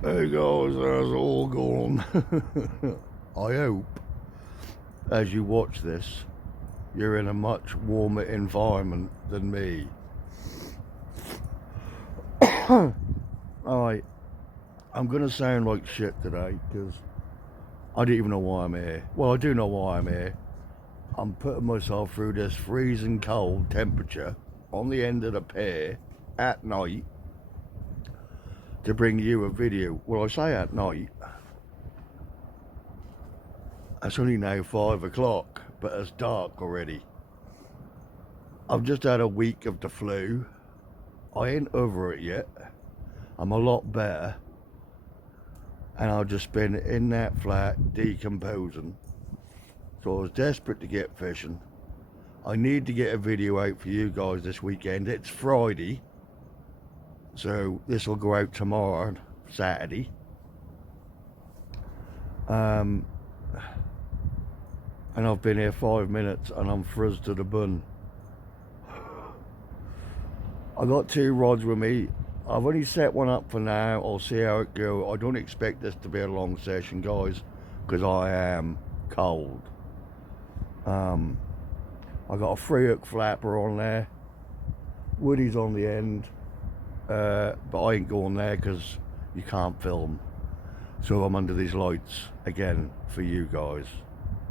Hey guys, how's it all going? I hope as you watch this, you're in a much warmer environment than me. Alright, I'm gonna sound like shit today because I don't even know why I'm here. Well, I do know why I'm here. I'm putting myself through this freezing cold temperature on the end of the pier at night to bring you a video. Well, I say at night, it's only now 5 o'clock, but it's dark already. I've just had a week of the flu. I ain't over it yet. I'm a lot better. And I've just been in that flat decomposing. So I was desperate to get fishing. I need to get a video out for you guys this weekend. It's Friday. So this will go out tomorrow, Saturday. And I've been here 5 minutes and I'm frizzed to the bun. I got 2 rods with me. I've only set one up for now. I'll see how it goes. I don't expect this to be a long session, guys, because I am cold. I got a 3-hook flapper on there. Woody's on the end, but I ain't going there because you can't film. So I'm under these lights again for you guys.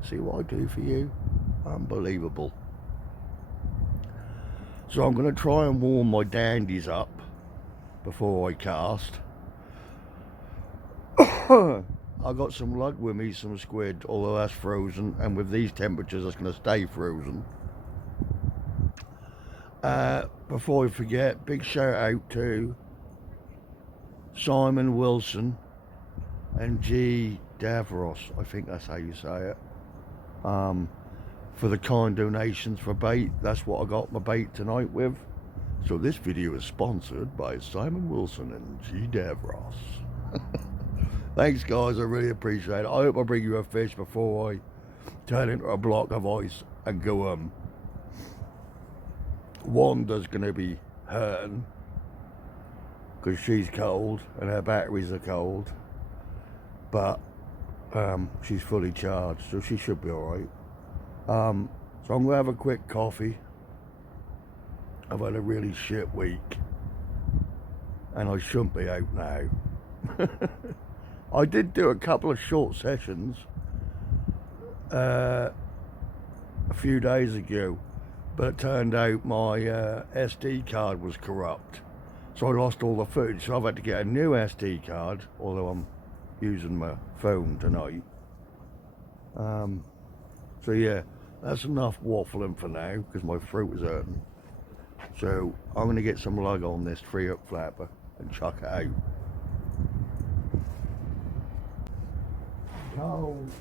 See what I do for you? Unbelievable. So I'm going to try and warm my dandies up before I cast. I got some lug with me, some squid, although that's frozen, and with these temperatures it's going to stay frozen. Before I forget, big shout out to Simon Wilson and G. Davros, I think that's how you say it, for the kind donations for bait. That's what I got my bait tonight with. So this video is sponsored by Simon Wilson and G. Davros. Thanks guys, I really appreciate it. I hope I bring you a fish before I turn into a block of ice and go Wanda's gonna be hurting because she's cold and her batteries are cold, but she's fully charged, so she should be alright. So I'm gonna have a quick coffee. I've had a really shit week and I shouldn't be out now. I did do a couple of short sessions a few days ago, but it turned out my SD card was corrupt, so I lost all the footage. So I've had to get a new SD card, although I'm using my phone tonight. So yeah, that's enough waffling for now because my throat is hurting. So I'm going to get some lug on this 3-hook flapper and chuck it out. Cold.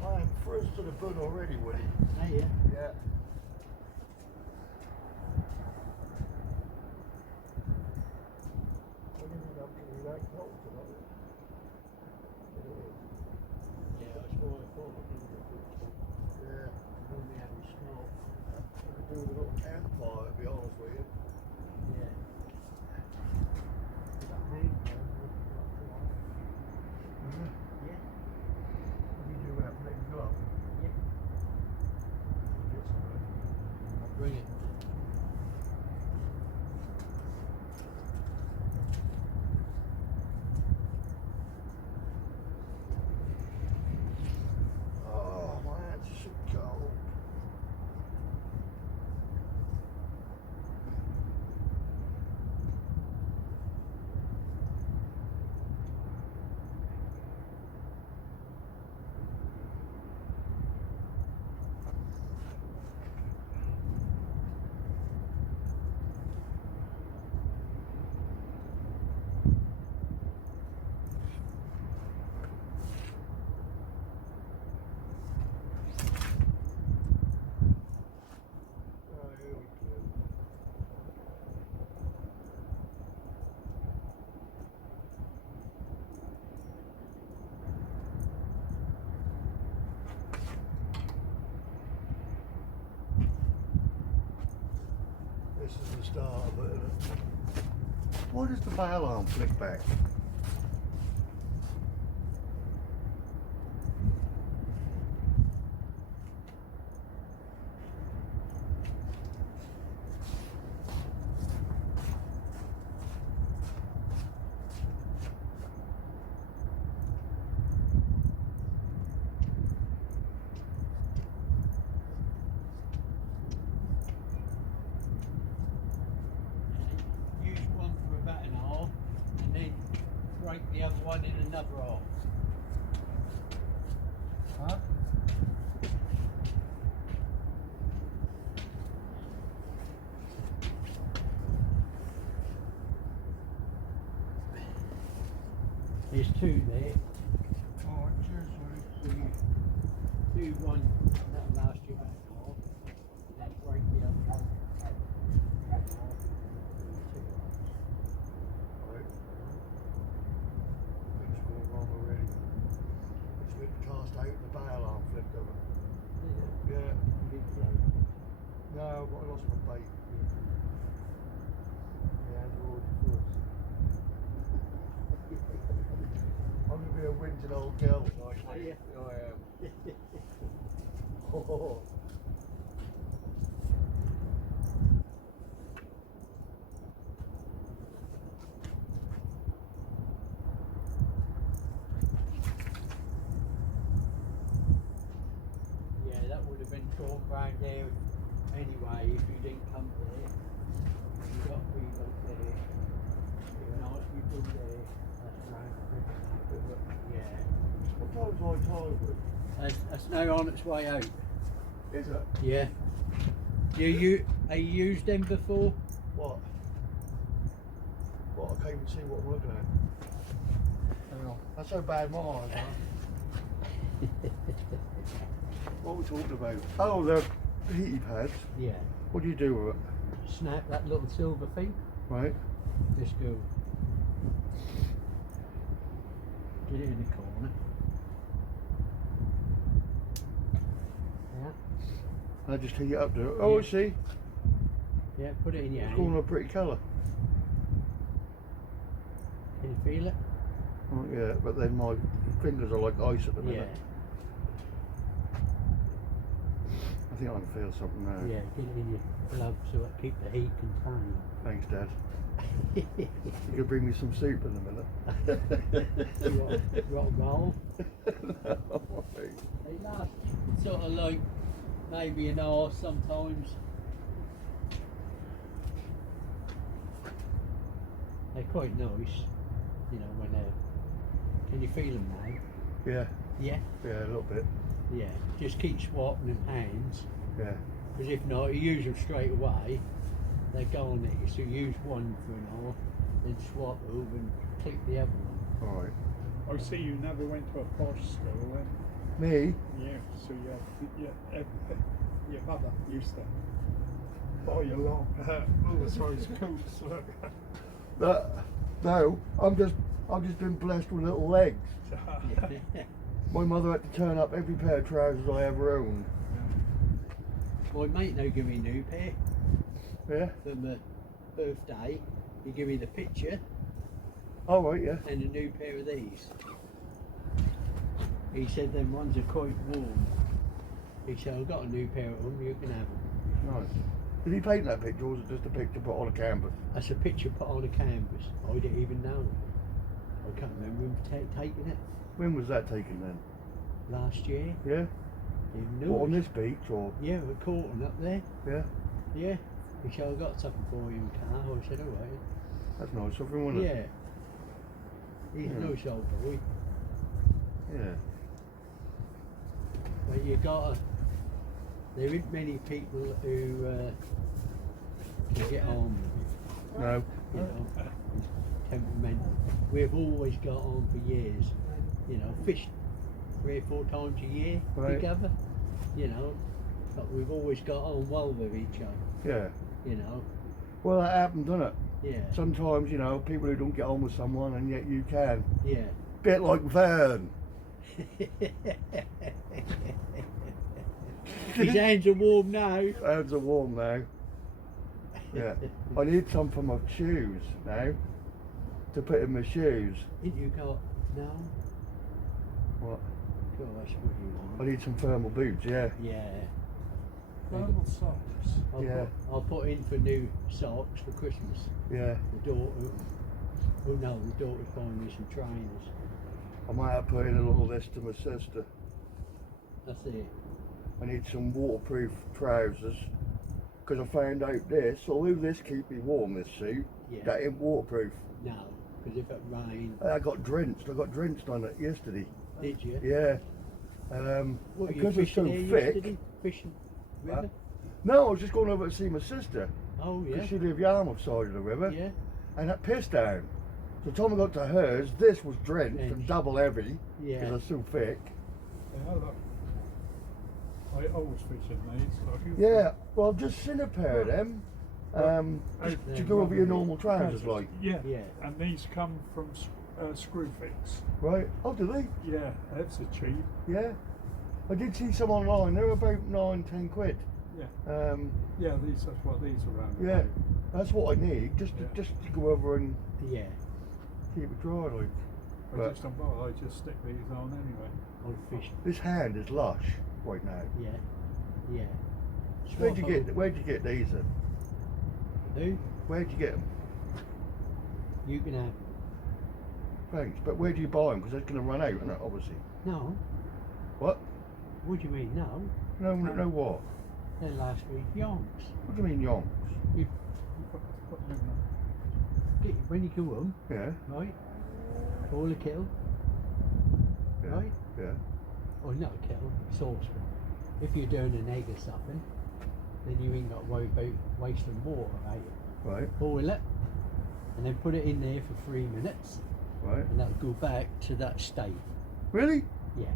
I'm frozen to the bun already, Woody. Are you? Yeah. I didn't think I'd be that cold tonight. Yeah, I saw it fall. Yeah. Normally have a snow. I could do with a little campfire, to be honest with you. Yeah. That hang there, yeah. You do have things up. Yeah. Get some of the start of it, isn't it? Why does the bail arm flick back? Use one for about an hour and then break the other one in another hour. Huh? There's two there. Oh, cheers, So you do one that'll last you about an hour, and then break the other one. in an hour, and then do two hours. right. Things going wrong already. It's been cast out and the bail arm flipped over. Yeah. You didn't blow. No, but I lost my bait. Yeah, it's already first. I'm gonna be a whinging old girl tonight. Oh, yeah. I am. Oh. Yeah, that would have been torn round there anyway if you didn't come there. You got to be like there. You know, if you come there, that's round the river. Yeah. What time's my time with? That's now on its way out. Is it? Yeah. Have you used them before? What? What? I can't even see what I'm looking at. Hang on. That's so bad my eyes, huh? What are we talking about? Oh, the heaty pads. Yeah. What do you do with it? Snap that little silver thing. Right? Just go. Get it in the corner. Yeah. I just heat it up to it. Oh, Yeah. I see. Yeah, put it in your It's hand. going a pretty colour. Can you feel it? Oh, yeah, but then my fingers are like ice at the Yeah. minute. I think I can feel something now. Yeah, get it in your glove so it keep the heat contained. Thanks, Dad. You could bring me some soup in a minute. You want a roll? No, They last sort of like maybe an hour sometimes. They're quite nice, you know, when they're. Can you feel them now? yeah, Yeah? yeah, a little bit. Yeah. Just keep swapping them hands, Yeah, because if not, you use them straight away, they're gone at you. So use one for an hour, then swap over and click the other one. all right. I see you never went to a posh school then. Me? Yeah, so your mother used to buy you long oversized coats. No, I've just been blessed with little legs. My mother had to turn up every pair of trousers I ever owned. My mate now give me a new pair Yeah? for my birthday. He give me the picture All right, yeah. and a new pair of these. He said them ones are quite warm. He said, I've got a new pair of them, you can have them. Nice. Did he paint that picture or was it just a picture put on a canvas? That's a picture put on a canvas. I didn't even know. I can't remember him taking it When was that taken then? last year. Yeah? Didn't know What, on it. this beach or? Yeah, we're caught up there. Yeah? Yeah. He said, I've got something for you, car. I said, alright. That's nice of him, wasn't it? Yeah. He's Yeah. a nice old boy. Yeah. But you gotta. There isn't many people who can get on with it. No. You know, it's temperamental. We've always got on for years. You know, fished 3 or 4 times a year Right. together. You know, but we've always got on well with each other. Yeah. You know, Well, that happened, doesn't it? yeah, Sometimes, you know, people who don't get on with someone and yet you can. yeah. Bit like Vern. His hands are warm now. Hands are warm now. Yeah. I need some for my shoes now. To put in my shoes. Ain't you got no? What? Gosh, what do you I want? need some thermal boots, yeah. Yeah. Thermal socks. Yeah. I'll put in for new socks for Christmas. Yeah. The daughter. Oh no, the daughter's buying me some trainers. I might have put in a little list to my sister. That's it. I need some waterproof trousers. Because I found out this, although this keep me warm, this suit, Yeah. that ain't waterproof. No, because if it rained, I got drenched on it yesterday. did you? Yeah. What, you Because it's so fishing there thick. yesterday? Fishing river? No, I was just going over to see my sister. Oh yeah. Because she lived Yarmouth side of the river. Yeah. And that pissed down. So the time I got to hers, this was drenched and Drenched. double heavy. Yeah. Because it's so thick. Yeah, look. I always fish in these. Like Yeah, well, I've just seen a pair of them. To go over your normal trousers, like. Yeah. Yeah. And these come from Screwfix. Right? Oh, do they? Yeah, that's a cheap. Yeah. I did see some online. They were about 9-10 quid. Yeah. Yeah, that's what these are around. Yeah. That's what I need, just Yeah. to go over and Yeah. keep it dry, like. I But just don't bother. I just stick these on anyway. Old fish. this hand is lush right now. Yeah. Yeah. Where'd you get these then? Who? Where'd you get them? You can have. Thanks, but where do you buy them? Because they're going to run out, isn't it, obviously. No. What? What do you mean? No. No what? They're last week yonks. What do you mean yonks? You Put them in get when you go home, Yeah, right? All a kettle, yeah, right? yeah. Or not a kettle, saucepan. If you're doing an egg or something, then you ain't got to worry about wasting water, right? Right, Boil it, and then put it in there for 3 minutes, right. and that'll go back to that state. Really? Yeah.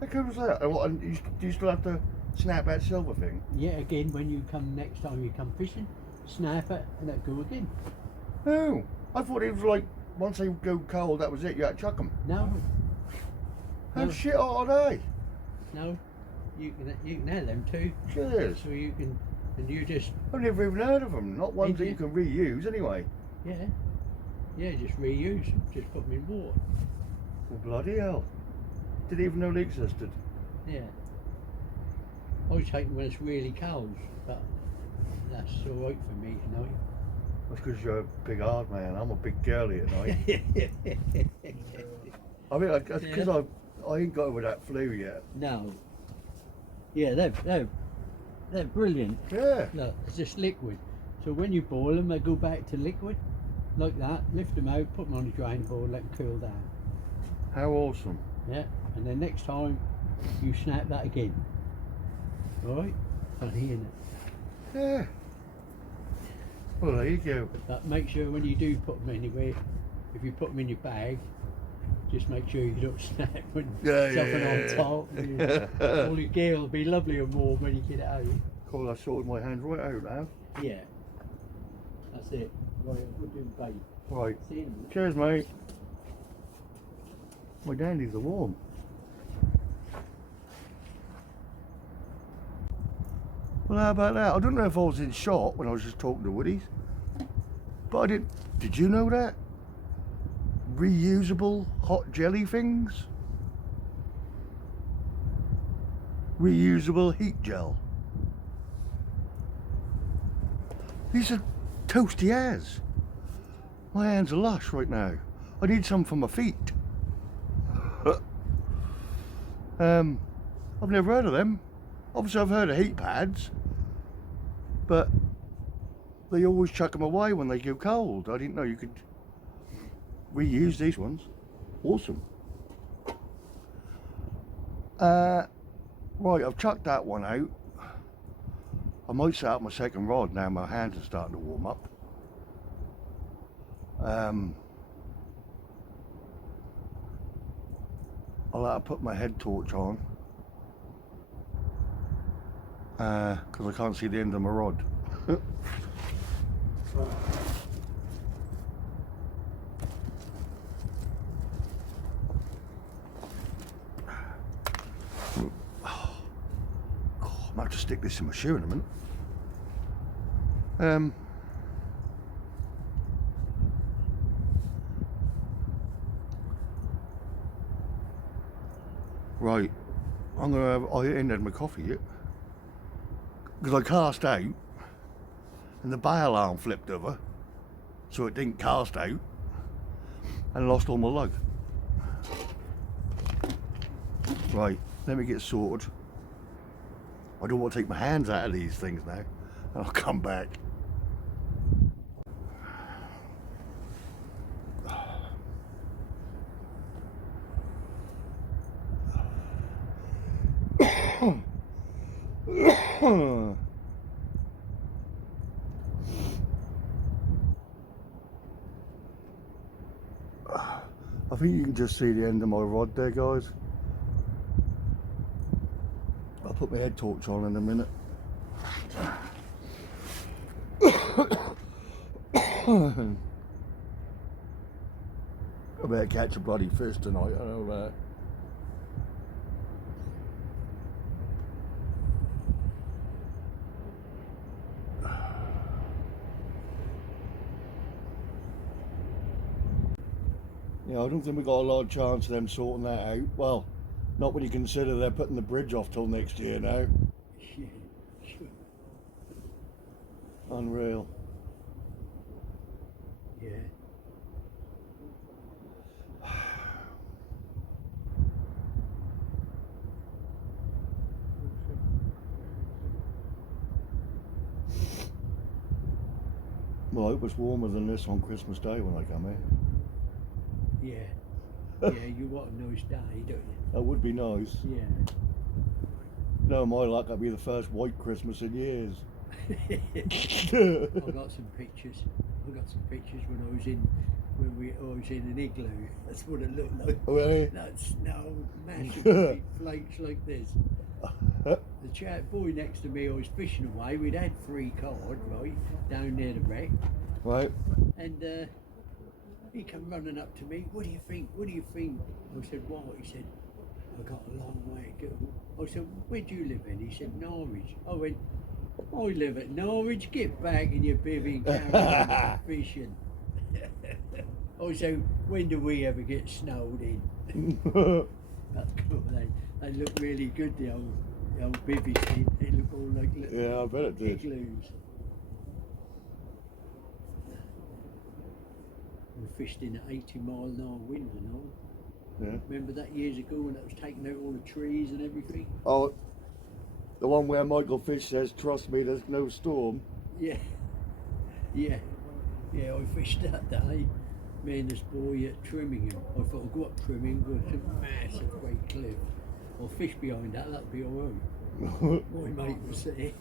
How comes that? And what, and do you still have to snap that silver thing? Yeah, again, when you come next time you come fishing, snap it, and that'll go again. Oh, I thought it was like, once they go cold, that was it, you had to chuck them. No, How No. shit are they? no, you can have them too. Cheers. So you can, and you just, I've never even heard of them. Not ones Did that you? you can reuse anyway. yeah, just reuse them, just put them in water. Well, bloody hell. Didn't even know they existed. Yeah. I always hate when it's really cold, but that's alright for me tonight. That's because you're a big hard man. I'm a big girly at night. I mean, that's because I ain't got over that flu yet. No. Yeah, they're brilliant. Yeah. Look, it's just liquid. So when you boil them, they go back to liquid, like that. Lift them out, put them on a drain board, let them cool down. How awesome. Yeah, and then next time you snap that again. Alright? Funny, isn't it? Yeah. Well, there you go. But make sure when you do put them anywhere, if you put them in your bag, just make sure you don't snap when Yeah, something yeah, on top. All your gear will be lovely and warm when you get it out. Cool, I sorted my hands right out now. Yeah. That's it. Right, we'll do the bait. Right. See you in a minute. Cheers, mate. My dandies are warm. Well, how about that? I don't know if I was in shot when I was just talking to Woodies, but I didn't. Did you know that? Reusable hot jelly things? Reusable heat gel. These are toasty as. My hands are lush right now. I need some for my feet. I've never heard of them. Obviously I've heard of heat pads, but they always chuck them away when they go cold. I didn't know you could reuse these ones. Awesome. Right, I've chucked that one out. I might set up my second rod now my hands are starting to warm up. I'll have to put my head torch on because I can't see the end of my rod. I might have to stick this in my shoe in a minute. Um, right, I'm gonna have, I ain't had my coffee yet. Because I cast out and the bail arm flipped over, so it didn't cast out and lost all my lug. Right, let me get sorted. I don't want to take my hands out of these things now. I'll come back. I think you can just see the end of my rod there, guys. I'll put my head torch on in a minute. I better catch a bloody fish tonight, I know that. Yeah, I don't think we got a lot of chance of them sorting that out. Well, not when you consider they're putting the bridge off till next year now. Unreal. Yeah. Well, I hope it's warmer than this on Christmas Day when I come here. Yeah. Yeah, you want a nice day, don't you? That would be nice. Yeah. No, my luck, that'd be the first white Christmas in years. I got some pictures. I got some pictures when I was in an igloo. That's what it looked like. Oh, really? That snow, massive big flakes like this. The chap boy next to me, I was fishing away. We'd had 3 cod, right, down near the wreck, Right. and he come running up to me. What do you think? What do you think? I said, what? He said, I got a long way to go. I said, where do you live in? He said, Norwich. I went, I live at Norwich. Get back in your bivvy and carry on fishing. I said, when do we ever get snowed in? That's cool. They look really good, the old bivvies. They look all like little Yeah, I bet it did. igloos. We fished in an 80-mile-an-hour wind and all. Yeah. Remember that years ago when it was taking out all the trees and everything? Oh, the one where Michael Fish says, trust me, there's no storm. Yeah. Yeah. Yeah, I fished that day. Me and this boy at Trimming. I thought I'd go up Trimming, go to a massive great cliff. I'll fish behind that, that'll be alright. My mate was there.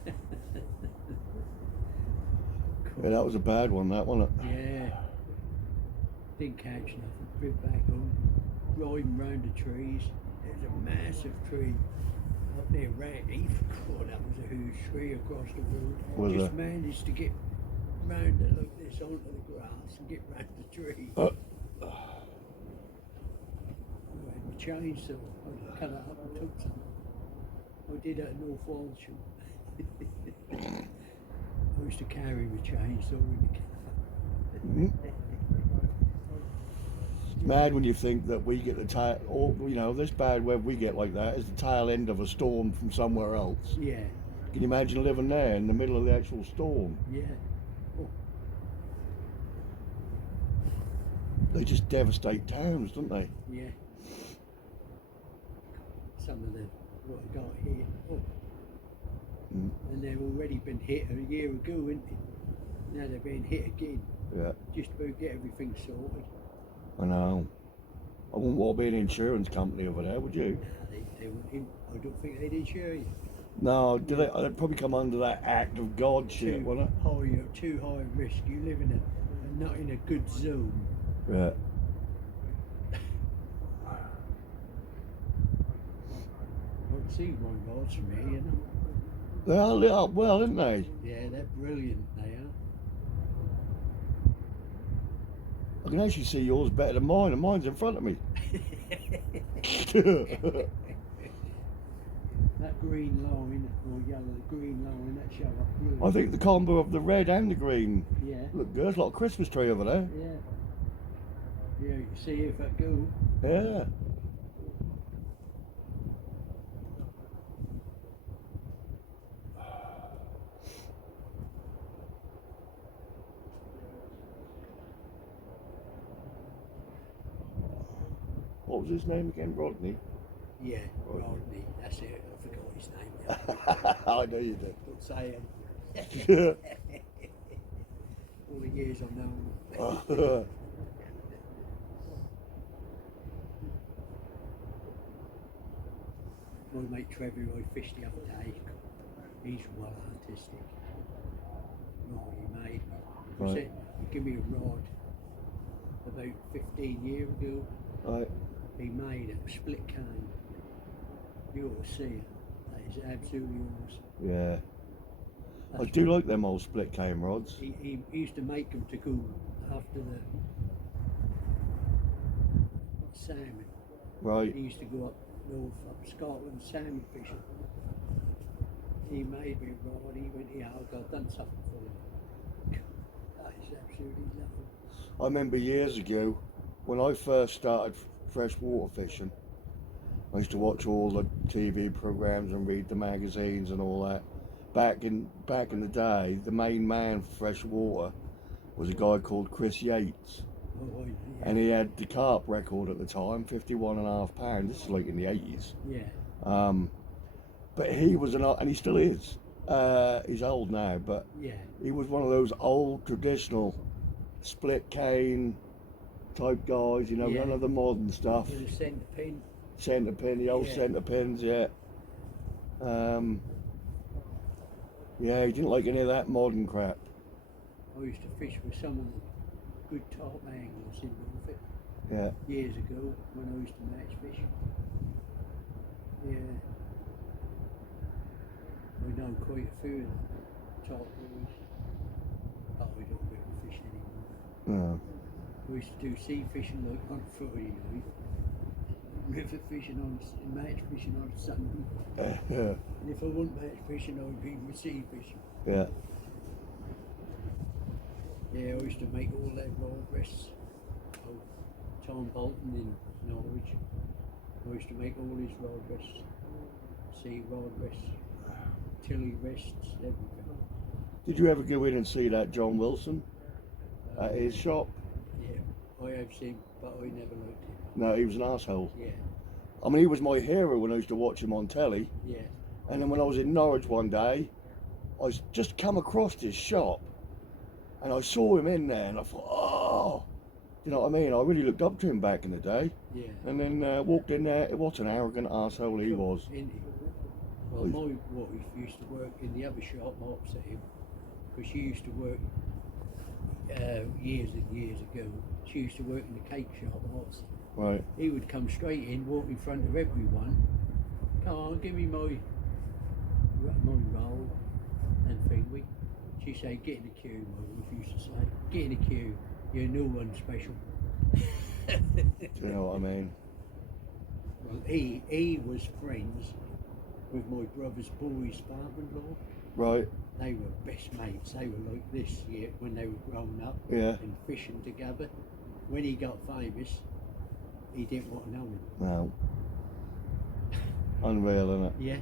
Yeah, that was a bad one, that wasn't it? Yeah. Didn't catch nothing. Bit back home. Riding round the trees. There's a massive tree up near Rat Heath. Oh, that was a huge tree across the road. Was Just it? managed to get round it like this onto the grass and get round the tree. I had my chainsaw. I cut it up and took some. I did that in North Walsham. I used to carry my chainsaw in the car. It's mad when you think that we get the tail, or you know, this bad weather we get like that is the tail end of a storm from somewhere else. Yeah, Can you imagine living there in the middle of the actual storm? yeah. Oh, They just devastate towns, don't they? yeah. Some of the what I got here. Oh. Mm. And they've already been hit a year ago, isn't it? Now they're being hit again. Yeah, Just about get everything sorted. I know. I wouldn't want to be an insurance company over there, would you? Nah, they wouldn't. I don't think they'd insure you. No, do they? They'd probably come under that act of God shit, wouldn't it? Too high risk. You live in not in a good zone. Yeah. I've seen one rods from here, you know. They are lit up well, aren't they? Yeah, they're brilliant. They are. I can actually see yours better than mine, and mine's in front of me. That green line or yellow, the green line that show up blue. I think the combo of the red and the green Yeah. look good. There's a lot of Christmas tree over there. Yeah. Yeah, you can see if I go. Yeah. What was his name again? Rodney? Yeah, Rodney. Rodney. That's it. I forgot his name. I know you did. Don't say it. Yeah. All the years I've known him. My mate Trevor, who I fished the other day, he's well artistic. Rod he made me. He Right. said, give me a rod about 15 years ago. Right. He made it, a split cane. You ought to see it. That is absolutely awesome. Yeah. I That's do like them old split cane rods. He used to make them to go after the salmon. Right. He used to go up north, up Scotland, salmon fishing. He made me a rod. He went, yeah, I've done something for him. That is absolutely lovely. I remember years ago when I first started freshwater fishing. I used to watch all the TV programs and read the magazines and all that. Back in the day, the main man for freshwater was a guy called Chris Yates, Oh, yeah. and he had the carp record at the time, 51.5 pounds. This is like in the 80s. Yeah, But he was and he still is. He's old now, but yeah, he was one of those old traditional split cane type guys, you know, Yeah. none of the modern stuff. with a centre pin. Centre pin, the old Yeah. centre pins, yeah. Yeah, he didn't like any of that modern crap. I used to fish with some of the good top anglers in Norfolk Yeah, years ago when I used to match fish. Yeah, I know quite a few of the top boys, but I don't really fish anymore. no. I used to do sea fishing like on a Friday night, river fishing and match fishing on Sunday. Yeah, And if I wasn't match fishing, I'd be with sea fishing. yeah. Yeah, I used to make all that rod rests. Oh, Tom Bolton in Norwich. I used to make all his rod rests. Sea rod rests, tilly rests, everything. Did you ever go in and see that John Wilson at his shop? Yeah, I have seen, but I never liked him. No, he was an arsehole. Yeah, I mean, he was my hero when I used to watch him on telly. yeah, And then when I was in Norwich one day, I just come across his shop and I saw him in there and I thought, oh, you know what I mean? I really looked up to him back in the day. yeah. And then walked in there, what an arrogant arsehole he was. Isn't he? Well, my wife used to work in the other shop opposite him, because she used to work years and years ago. She used to work in the cake shop opposite. Right, He would come straight in, walk in front of everyone. Come on, give me my roll and thing. She say, get in the queue. My wife used to say, get in the queue. You're no one special. do you know what I mean? Well, he was friends with my brother's boy's father-in-law. Right, They were best mates. They were like this year when they were growing up yeah, and fishing together. When he got famous, he didn't want to know him. no. Unreal, isn't it? Yeah.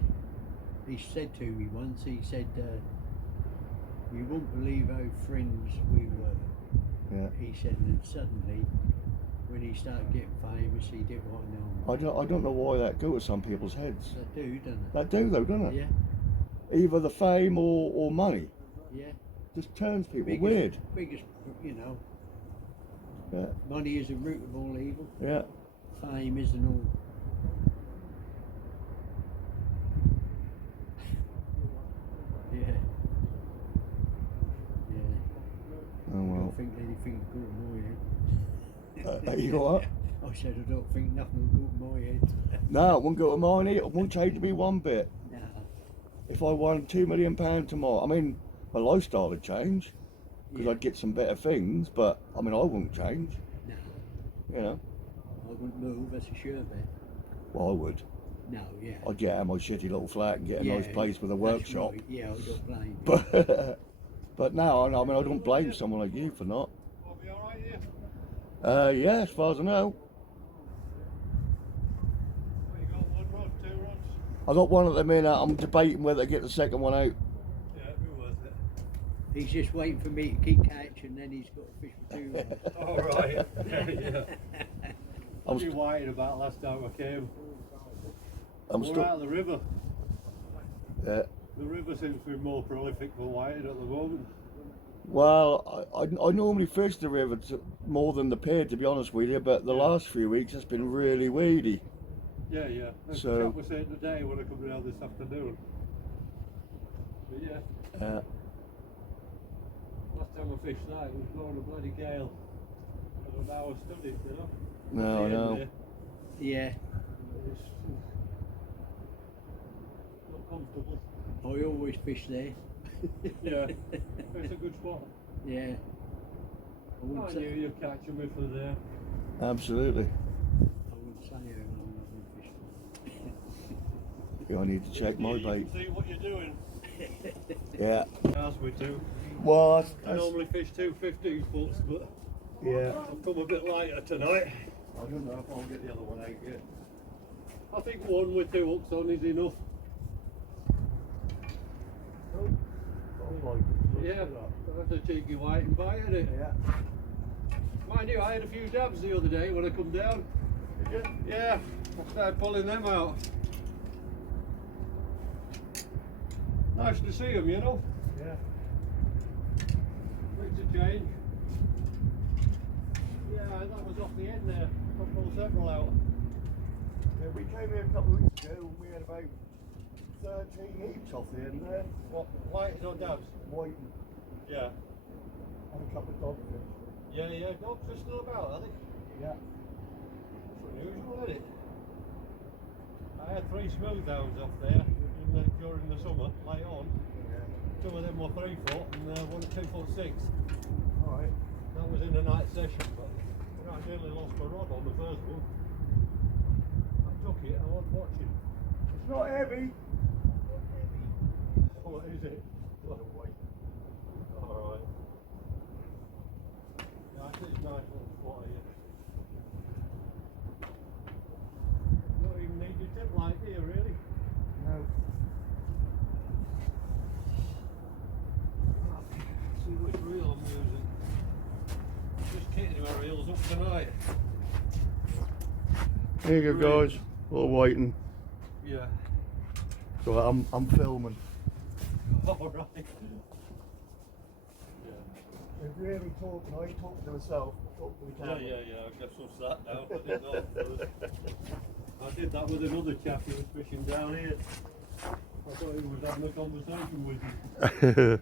He said to me once, he said, you won't believe how friends we were. Yeah. He said, and then suddenly, when he started getting famous, he didn't want to know him. I don't know why that goes to some people's heads. They do, don't That do though, doesn't it? they? Yeah, Either the fame or money. yeah. Just turns people Biggest, weird. Biggest, you know, Yeah, money is the root of all evil. yeah. Fame isn't all. Yeah. Yeah. Oh I well. don't think anything will go to my head. You know what? I said I don't think nothing will go to my head. No, it won't go to mine either. It won't change me one bit. Nah. If I won £2 million tomorrow, I mean, my lifestyle would change because Yeah. I'd get some better things, but I mean, I wouldn't change, Nah. you know. I wouldn't move, that's a sure bet. Well, I would. No, yeah. I'd get out of my shitty little flat and get a yeah, nice place with a that's workshop. right. Yeah, I don't blame you. But no, I mean, I don't blame someone like you for not. I'll be alright here. Yeah, as far as I know. Well, you got one rod, two rods? I got one at the minute. I'm debating whether to get the second one out. Yeah, it'd be worth it. He's just waiting for me to keep catching, then he's got to fish for 2 rods. Alright. Yeah. I'm What were you whiting about last time I came? I'm We're still. out of the river. Yeah. The river seems to be more prolific for whiting at the moment. Well, I normally fish the river more than the pier, to be honest with you. But the last few weeks it's been really weedy. Yeah, yeah. That's So- the chap was saying today when I come down this afternoon. But yeah, last time I fished that, it was blowing a bloody gale. I don't know how I stood it, you know. No, I The end know. there, Yeah, it's not comfortable. I always fish there. Yeah, it's a good spot. Yeah. I I wouldn't knew say, you'd catch him if we're there. Absolutely. I wouldn't say how long I've been fishing. Yeah, I need to check my You bait. can see what you're doing. Yeah. Ask me to. Well, I normally fish 2 15 foots, but yeah. I've come a bit lighter tonight. I don't know if I'll get the other one out yet. I think one with 2 hooks on is enough. Yeah, that's a cheeky white and bite, isn't it? Yeah. Mind you, I had a few dabs the other day when I come down. Did you? Yeah, I started pulling them out. Nice to see them, you know. Yeah. Makes a change. Yeah, that was off the end there. I pulled several out. Yeah, we came here a couple of weeks ago and we had about 13 heaps off the end there. What, whites or dabs? White Yeah. and a couple of dogfish. Yeah, yeah, dogs are still about, are they? Yeah. That's unusual, isn't it? I had 3 smooth downs off there during the summer, late on. Yeah. 2 of them were 3 foot and one at 2'6". Alright. That was in the night session, but I nearly lost my rod on the first one. I took it, I was watching. It's not heavy. What is it? What a weight. Alright. Yeah, it's a nice little spot here. You don't even need your tip light here, really. No. See which reel I'm using. Just kidding where reels up tonight. Here you go, guys. A little waiting. Yeah. So I'm filming. Alright. Yeah. If you're hearing me talking, I ain't talking to myself. Talk to the Yeah, camera. yeah, yeah. I guess we'll sat down. I did that first. I did that with another chap who was fishing down here. I thought he was having a conversation with you.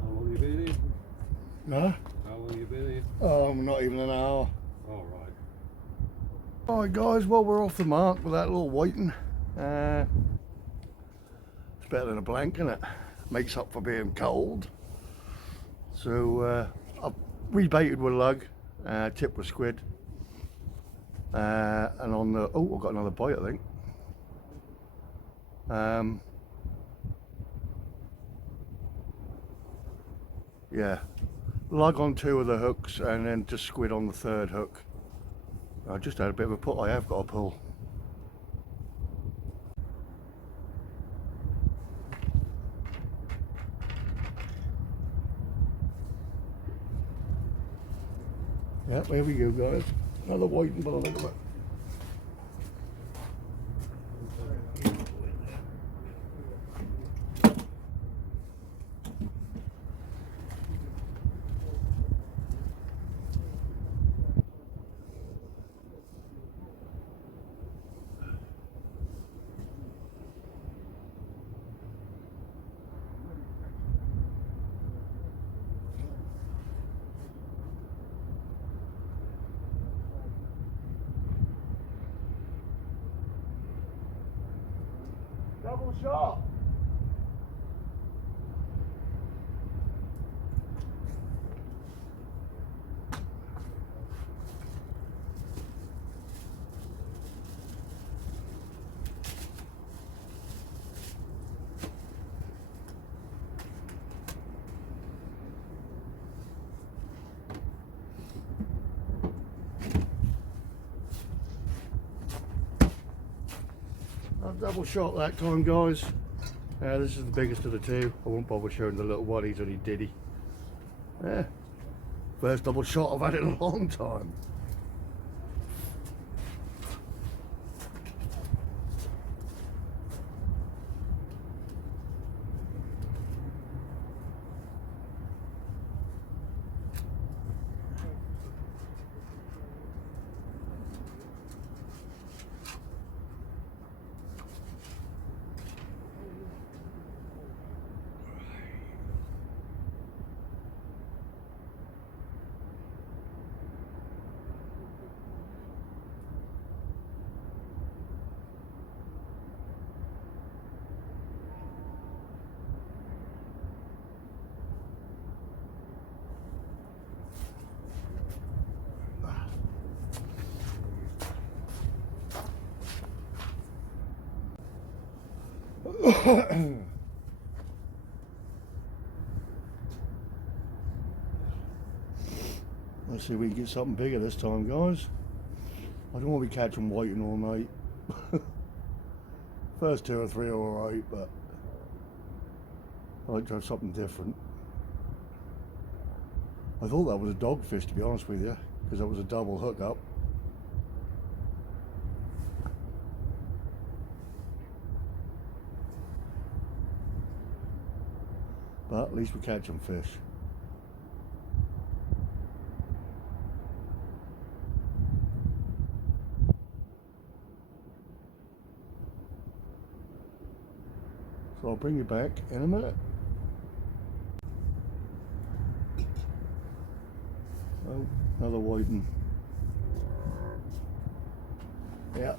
How long you been here? Huh? How long you been here? Not even an hour. Alright. Alright guys, well we're off the mark with that little whiting. It's better than a blank, isn't it? Makes up for being cold. So I've rebaited with a lug, tipped with squid. And on the, oh, I've got another bite I think. Yeah, lug on 2 of the hooks and then just squid on the 3rd hook. I just had a bit of a pull. I have got a pull. Yep, here we go, guys. Another whiting by the look of it. Double shot. I've double shot that time, guys. This is the biggest of the 2. I won't bother showing the little one, he's only diddy. Yeah, first double shot I've had in a long time. Let's see if we can get something bigger this time, guys. I don't want to be catching whiting all night. First 2 or 3 are alright, but I like to have something different. I thought that was a dogfish, to be honest with you, because that was a double hook up. But at least we're catching fish. So I'll bring you back in a minute. Oh, another whiting. Yeah.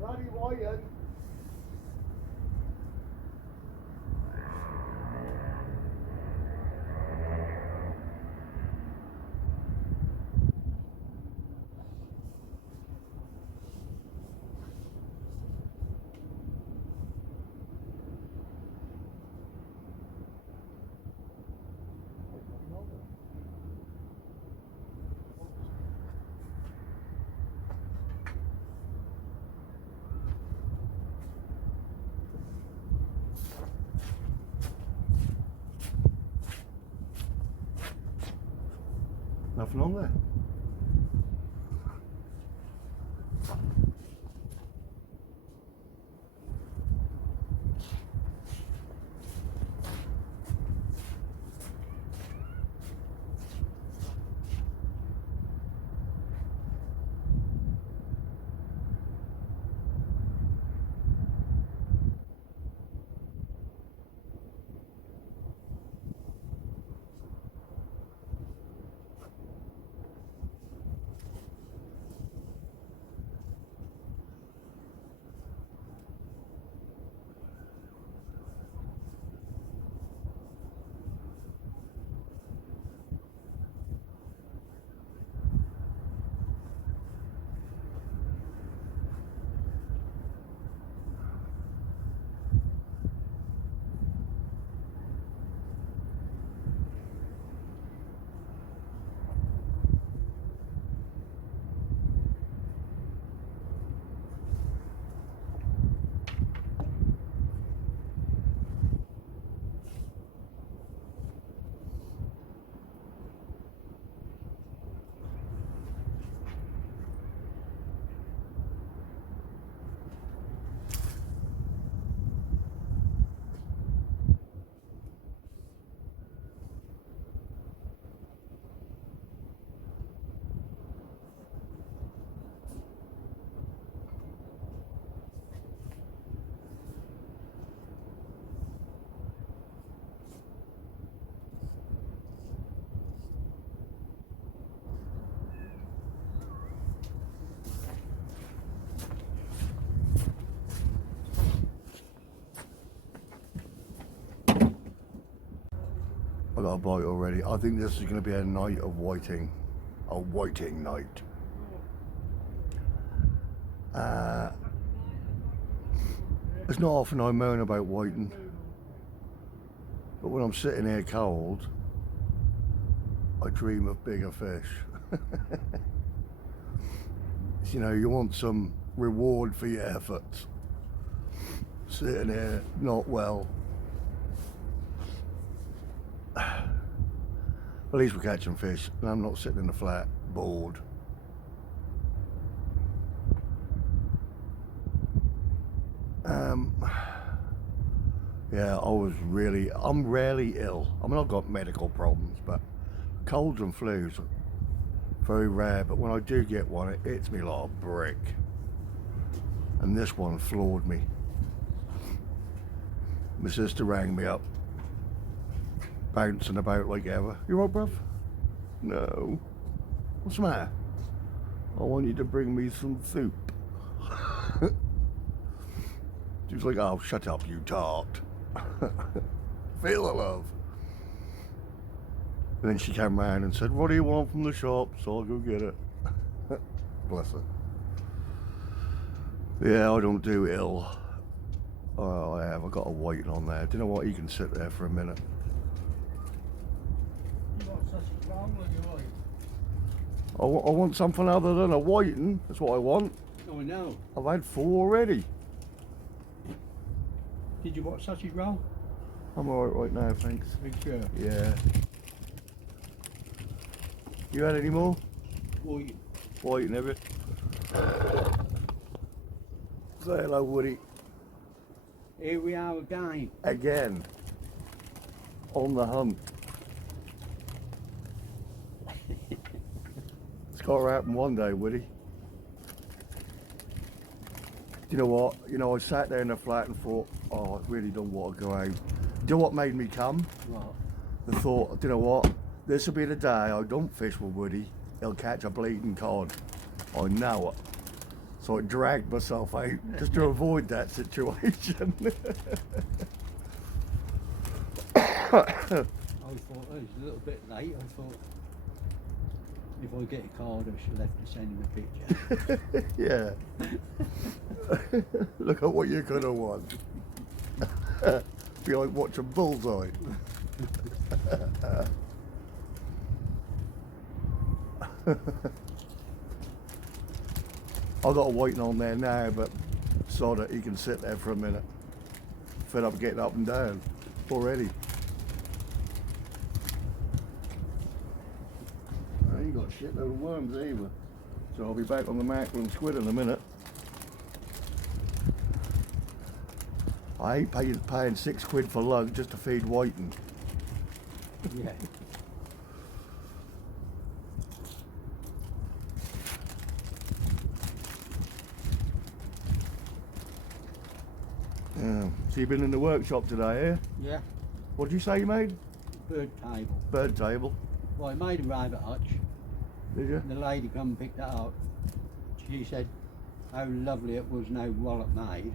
Bloody whiting. Nothing on there. I got a bite already. I think this is going to be a night of whiting. A whiting night. It's not often I moan about whiting, but when I'm sitting here cold, I dream of bigger fish. You know, you want some reward for your efforts. Sitting here, not well. At least we're catching fish, and I'm not sitting in the flat, bored. Yeah, I'm rarely ill. I mean, I've got medical problems, but colds and flus are very rare. But when I do get one, it hits me like a brick. And this one floored me. My sister rang me up, bouncing about like ever. You all right, bruv? No. What's the matter? I want you to bring me some soup. She was like, oh, shut up, you tart. Feel the love. And then she came round and said, what do you want from the shop? So I'll go get it. Bless her. Yeah, I don't do ill. Oh, I have. I got a whiting on there. Do you know what? You can sit there for a minute. You got sausage roll on your oil? I want something other than a whiting. That's what I want. Oh, I know. I've had 4 already. Did you want sausage roll? I'm alright right now, thanks. Big sure. Yeah. You had any more? White. Whiting, have you? Say hello, Woody. Here we are again. Again. On the hunt. It's got to happen one day, Woody. Do you know what? You know, I sat there in the flat and thought, oh, I really don't want to go out. Do you know what made me come? What? The thought, do you know what? This will be the day I don't fish with Woody. He'll catch a bleeding cod. I know it. So I dragged myself out just to avoid that situation. I thought, oh, it's a little bit late. I thought, if I get a card, I should have to send him a picture. Yeah. Look at what you could have won. Be like watching Bullseye. I've got a whiting on there now, but so that he can sit there for a minute. Fed up getting up and down already. I ain't got shit load of worms either. So I'll be back on the mackerel and squid in a minute. I ain't paying £6 for lug just to feed whiting. Yeah. Yeah. So you've been in the workshop today, eh? Yeah. What did you say you made? Bird table. Bird table. Well, I made a rabbit hutch. Did you? And the lady come and picked that up. She said how lovely it was no wallet made.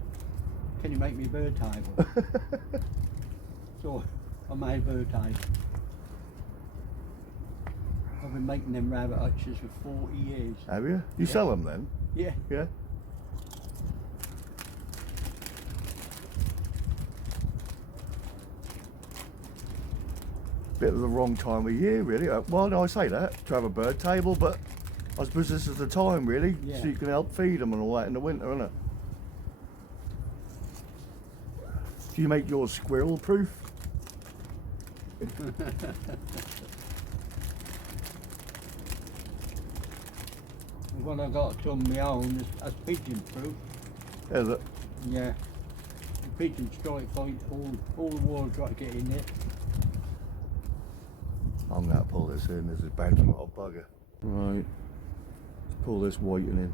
Can you make me a bird table? So I made a bird table. I've been making them rabbit hutches for 40 years. Have you? You sell them then? Yeah. Yeah. Bit of the wrong time of year, really. Well, no, I say that to have a bird table, but I suppose this is the time, really, Yeah. so you can help feed them and all that in the winter, innit? Do you make yours squirrel proof? What I got on my own is pigeon proof. Is it? Yeah. The pigeon strike fight, all the water got to get in there. I'm going to pull this in. This is bouncing like a bugger. Right. Let's pull this whiting in.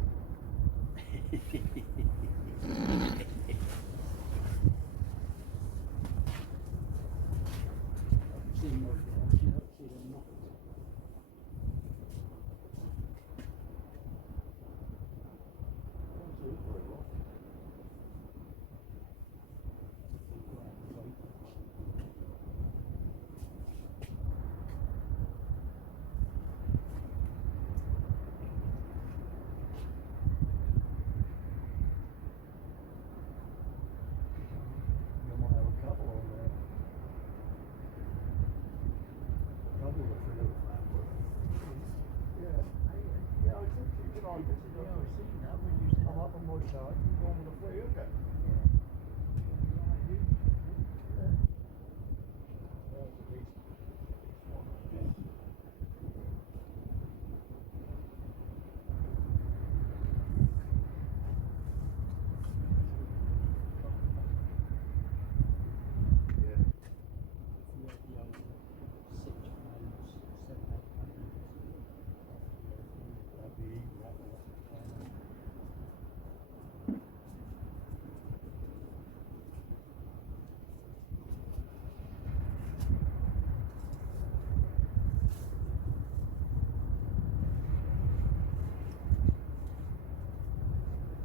right. You want the free hooker?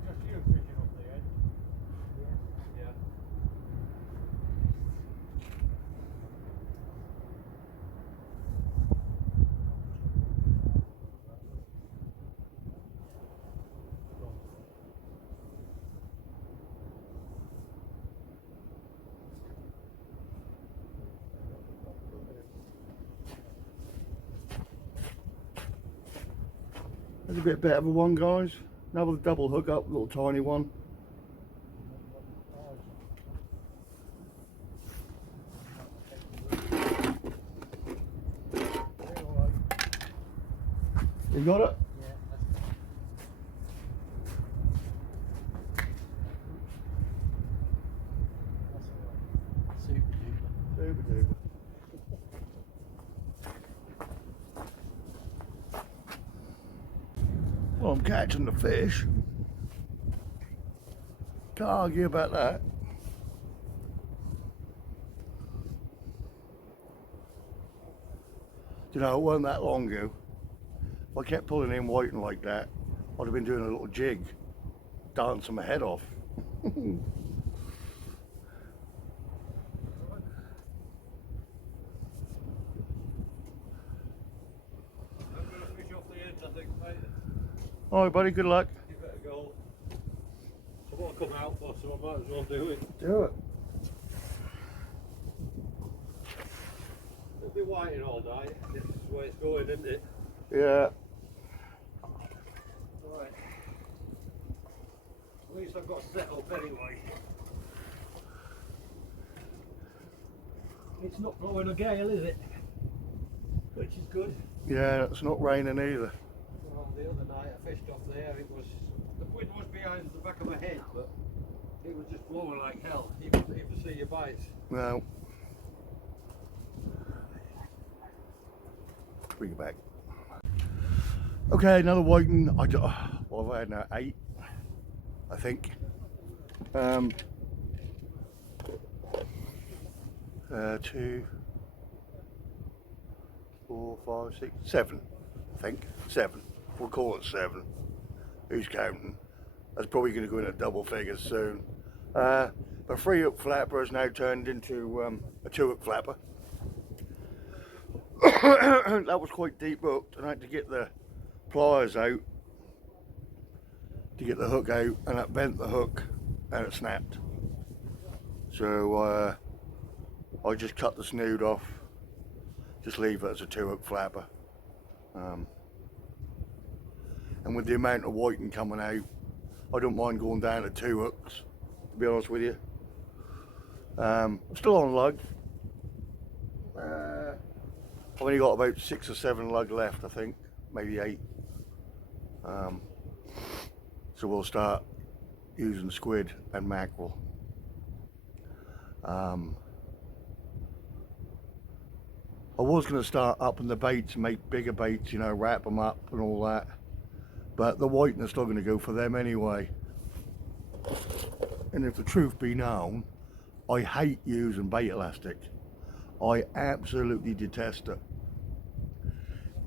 Just you fishing up the end. Yeah. That's a bit better of a one, guys. Another double hook up, little tiny one. You got it? Super duper. Super duper. Well, I'm catching the fish. Can't argue about that. You know, it wasn't that long ago. If I kept pulling in whiting like that, I'd have been doing a little jig, dancing my head off. I'm going to fish off the end, I think, mate. Alright, buddy, good luck. You better go. I've got to come out for, so I might as well do it. Do it. It'll be whiting all night. This is the way it's going, isn't it? Yeah. Right. At least I've got set up anyway. It's not blowing a gale, is it? Which is good. Yeah, it's not raining either. Well, the other night I fished off there, it was, the wind was behind the back of my head, but it was just blowing like hell. You couldn't even see your bites. No. Bring it back. Okay, another whiting. What have I had now? 8, I think. 2, 4, 5, 6, 7. I think 7. We'll call it 7. Who's counting? That's probably going to go in a double figures soon. The 3-hook flapper has now turned into a 2-hook flapper. That was quite deep hooked, and I had to get the pliers out to get the hook out, and that bent the hook and it snapped. So I just cut the snood off, just leave it as a 2-hook flapper. And with the amount of whiting coming out, I don't mind going down to 2 hooks, to be honest with you. I'm still on lug. I've only got about 6 or 7 lug left, I think, maybe 8. So we'll start using squid and mackerel. I was going to start upping the baits and make bigger baits, you know, wrap them up and all that. But the whiting is still going to go for them anyway. And if the truth be known, I hate using bait elastic. I absolutely detest it.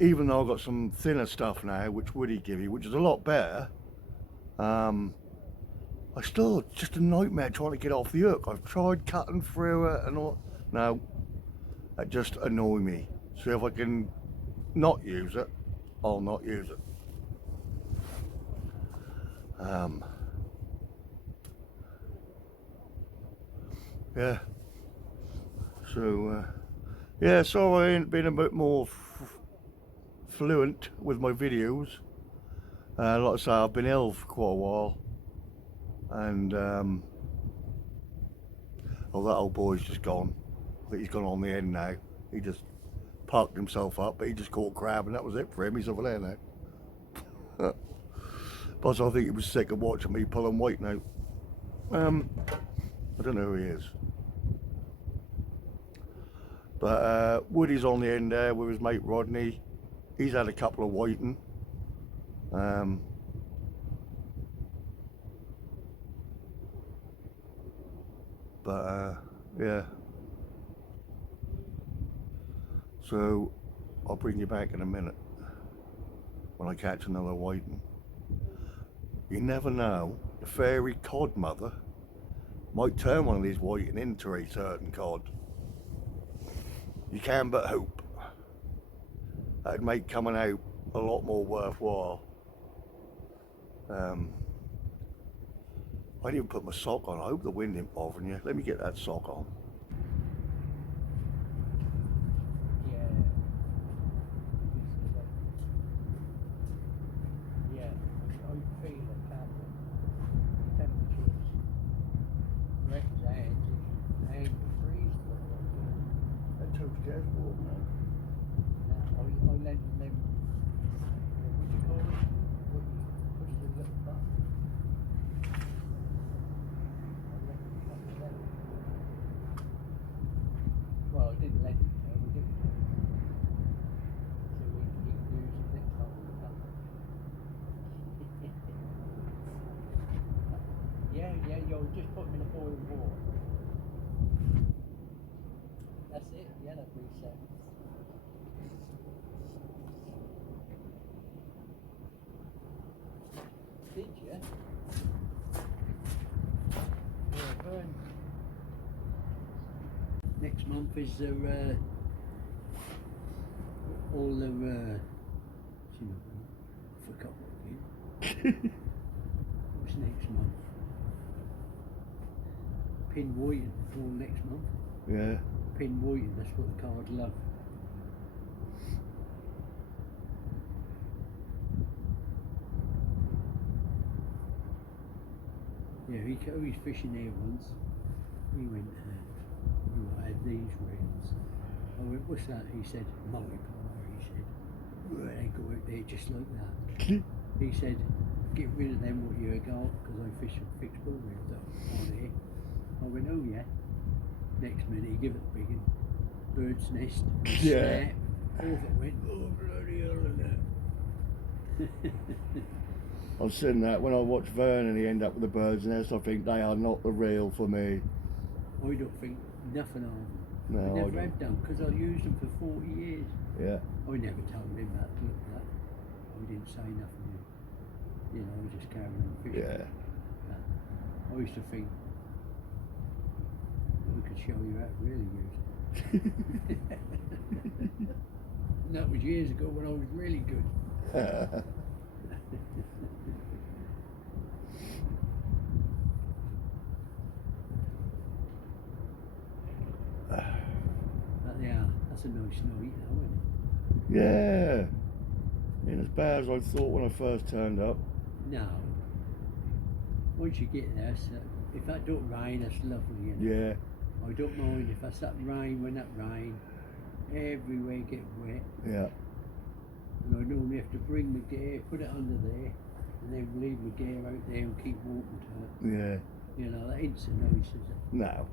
Even though I've got some thinner stuff now, which Woody give you, which is a lot better, I still, just a nightmare trying to get off the hook. I've tried cutting through it and all. No, that just annoys me. So if I can not use it, I'll not use it. Yeah. So, yeah, sorry I ain't been a bit more fluent with my videos. Like I say, I've been ill for quite a while. And oh, that old boy's just gone. I think he's gone on the end now. He just parked himself up, but he just caught crab, and that was it for him. He's over there now. Plus, I think he was sick of watching me pull and weight now. I don't know who he is. But Woody's on the end there with his mate Rodney. He's had a couple of whiting. Yeah. So I'll bring you back in a minute when I catch another whiting. You never know, the fairy cod mother might turn one of these whiting into a certain cod. You can but hope. That'd make coming out a lot more worthwhile. I didn't even put my sock on. I hope the wind ain't bothering you. Let me get that sock on. Yeah. Yeah, I feel the temperatures. Reckons and freeze. That toast gas warm now. I lent them, what do you call it? What you push the little button. Well, I didn't let him know, we didn't know. So he can use it next time we come. Yeah, you'll just put them in a boiling water. That's it, yeah, that reset. Did you? Yeah, Vern. Next month is all the I forgot what it is. What's next month? Pin Whiting, all next month. Yeah. Pin Whiting, that's what the cards love. Yeah, he's fishing there once. He went, I had these reels. I went, what's that? He said, multiplier. He said, they go out there just like that. He said, get rid of them what you got, because I fish fixed ball reels up on here. I went, oh yeah. Next minute, he give it a big one. Bird's nest, Yeah. snap. Off it went, oh bloody hell and that. I've seen that when I watch Vern and he end up with the bird's nest. I think they are not the real for me. I don't think nothing of them. No, I I never don't. had them because I used them for 40 years. Yeah. I never told him that to look at that. I didn't say nothing. You know, I just carried on fishing. Yeah. I used to think I could show you how to really use it. And that was years ago when I was really good. But yeah, that's a nice night now, isn't it? Yeah. Ain't as bad as I thought when I first turned up. No. Once you get there, so if that don't rain, that's lovely, isn't it? Yeah. I don't mind if that's that rain, when that rain, everywhere get wet. Yeah. And I normally have to bring my gear, put it under there, and then leave my gear out there and keep walking to it. Yeah. You know, that ain't so nice, is it? No.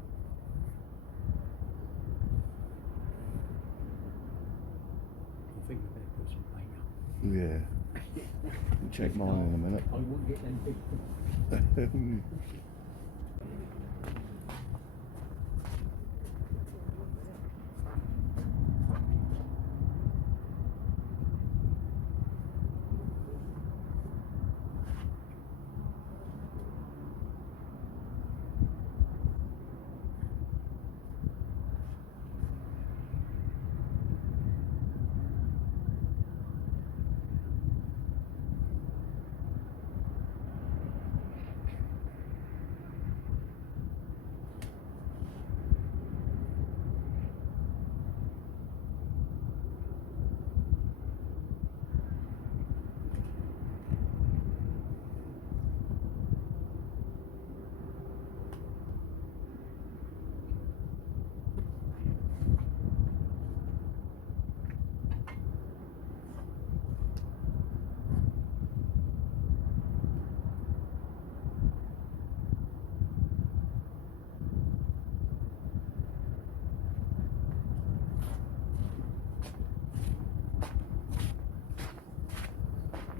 I think I better put some paint on. Yeah. Check mine in a minute. I won't get them big.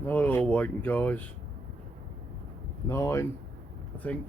Not all waiting, guys. 9, I think.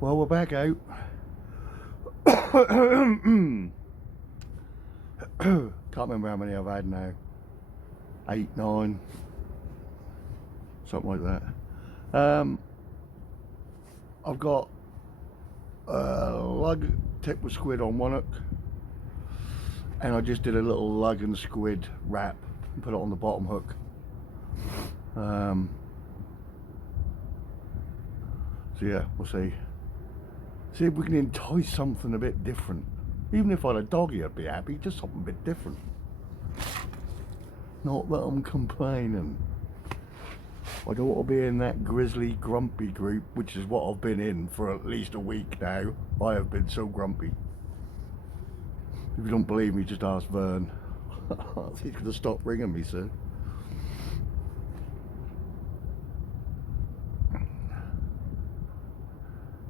Well, we're back out. Can't remember how many I've had now. 8, 9, something like that. I've got a lug tip with squid on one hook, and I just did a little lug and squid wrap and put it on the bottom hook. So yeah, we'll see. See if we can entice something a bit different. Even if I had a doggy, I'd be happy. Just something a bit different. Not that I'm complaining. I don't want to be in that grizzly, grumpy group, which is what I've been in for at least a week now. I have been so grumpy. If you don't believe me, just ask Vern. He's going to stop ringing me soon.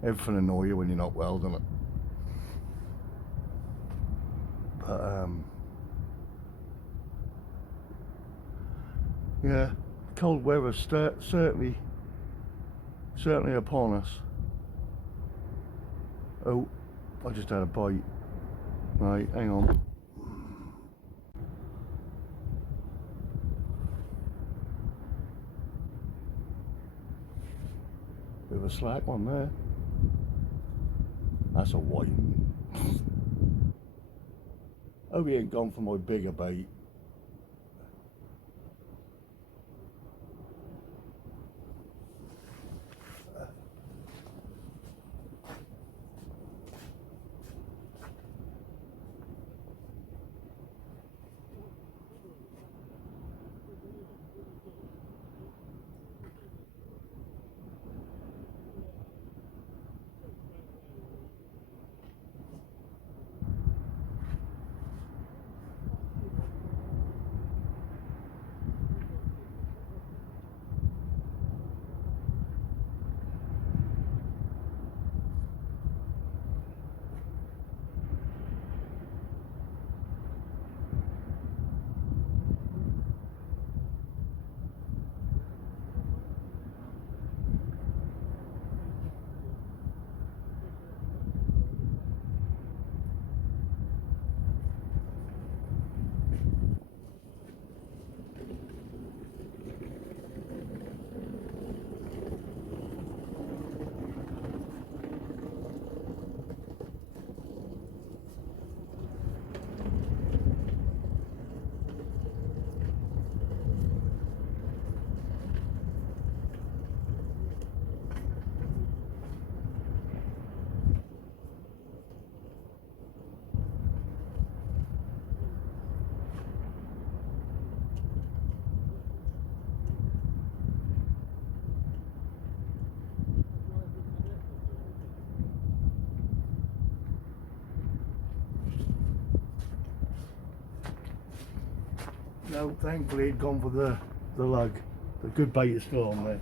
Everything annoys you when you're not well, doesn't it? But yeah, cold weather certainly upon us. Oh, I just had a bite. Right, hang on. Bit of a slack one there. That's a white. Hope he ain't gone for my bigger bait. No, thankfully he'd gone for the lug. The good bait is still on there.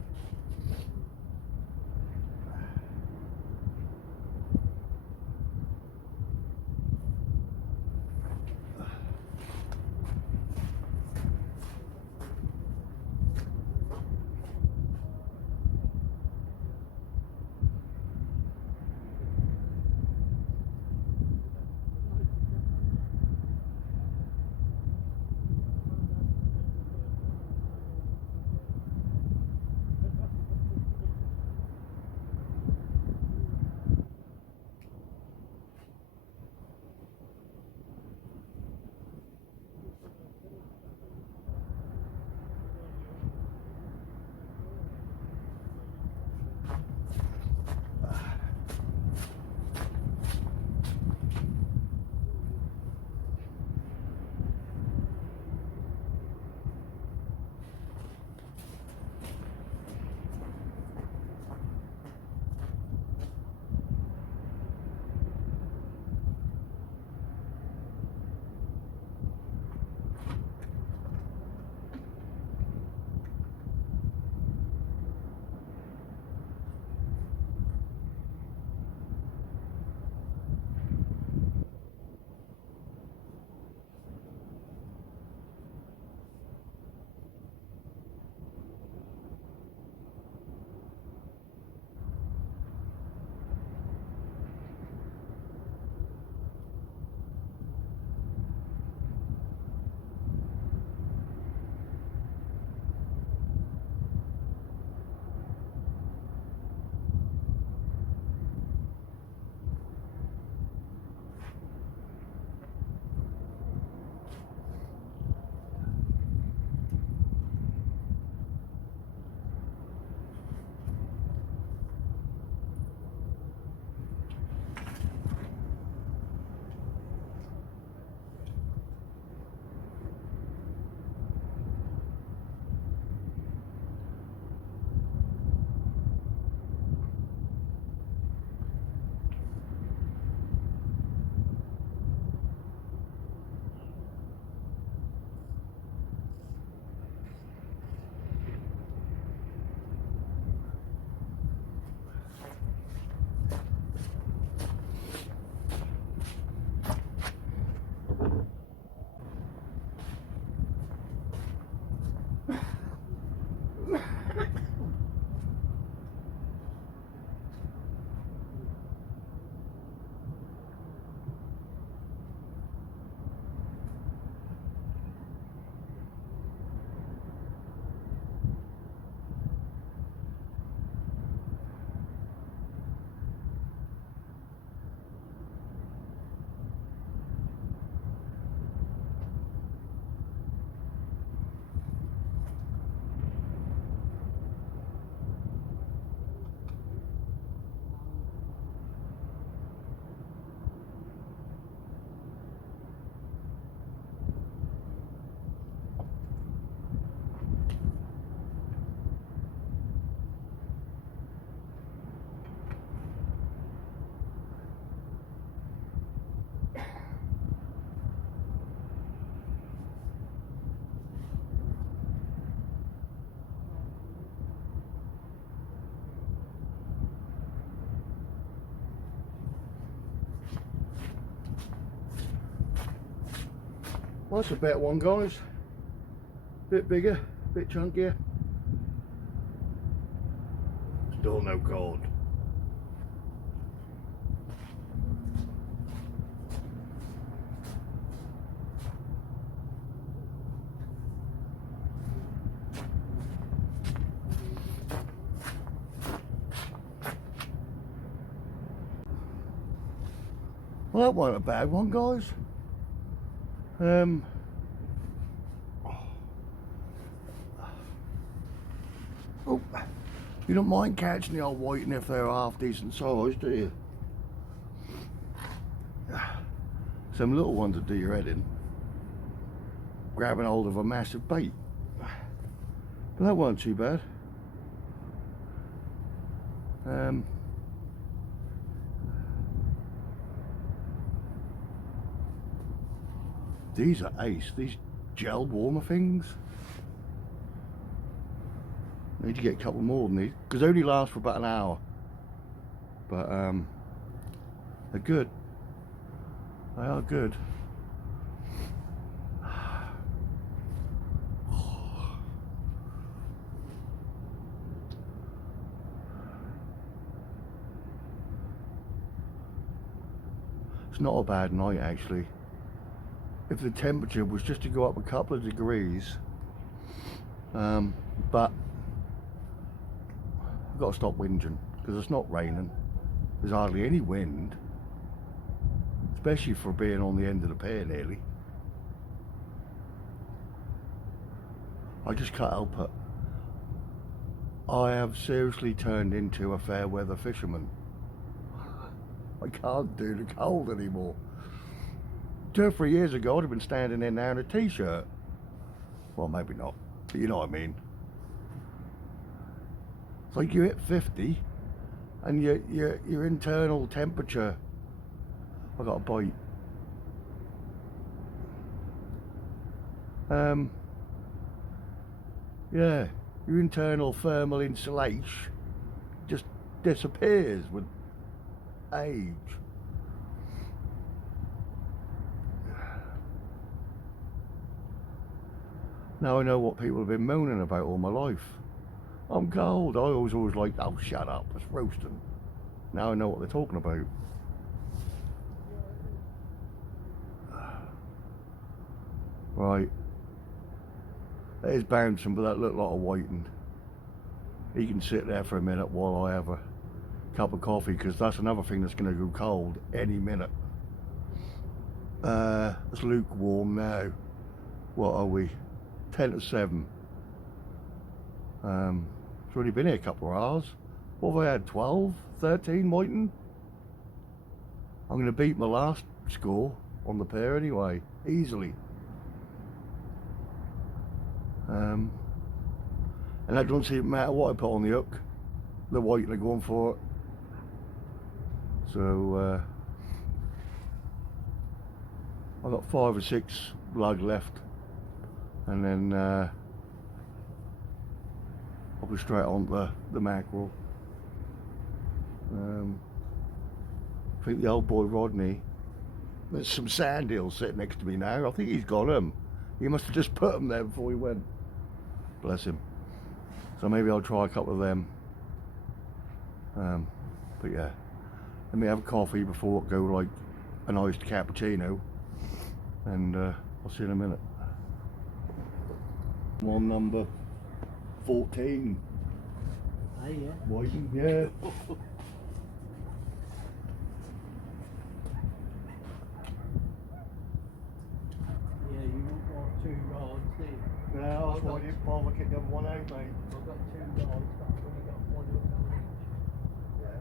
Well, that's a better one, guys. Bit bigger, bit chunkier. Still no cord. Well, that wasn't a bad one, guys. Oh, you don't mind catching the old whiting if they're half decent size, do you? Some little ones that do your head in. Grabbing hold of a massive bait. But that wasn't too bad. These are ace. These gel warmer things. Need to get a couple more than these because they only last for about an hour. But they're good. They are good. It's not a bad night actually. If the temperature was just to go up a couple of degrees, but I've got to stop whinging because it's not raining. There's hardly any wind, especially for being on the end of the pier nearly. I just can't help it. I have seriously turned into a fair weather fisherman. I can't do the cold anymore. 2 or 3 years ago, I'd have been standing there now in a t-shirt. Well, maybe not, but you know what I mean. It's like you hit 50 and your internal temperature. I got a bite. Yeah, your internal thermal insulation just disappears with age. Now I know what people have been moaning about all my life. I'm cold. I always like, oh shut up, it's roasting. Now I know what they're talking about. Right. There's bouncing, but that looked like a whiting. He can sit there for a minute while I have a cup of coffee, because that's another thing that's going to go cold any minute. It's lukewarm now. What are we? 10 to 7. It's already been here a couple of hours. What have I had? 12, 13 whiting? I'm going to beat my last score on the pier anyway, easily. And that doesn't seem to matter what I put on the hook. The whiting are going for it. So I've got 5 or 6 lug left, and then I'll be straight on the mackerel. I think the old boy Rodney, there's some sand eels sitting next to me now. I think he's got them. He must have just put them there before he went. Bless him. So maybe I'll try a couple of them. But yeah, let me have a coffee before I go like an iced cappuccino, and I'll see you in a minute. One number 14. Oh yeah. Whiting, yeah. Yeah, you won't got 2 rods, do you? No, that's why I didn't bother getting the other one out, mate. I've got 2 rods, but I've only got 1 hook on each. Yeah.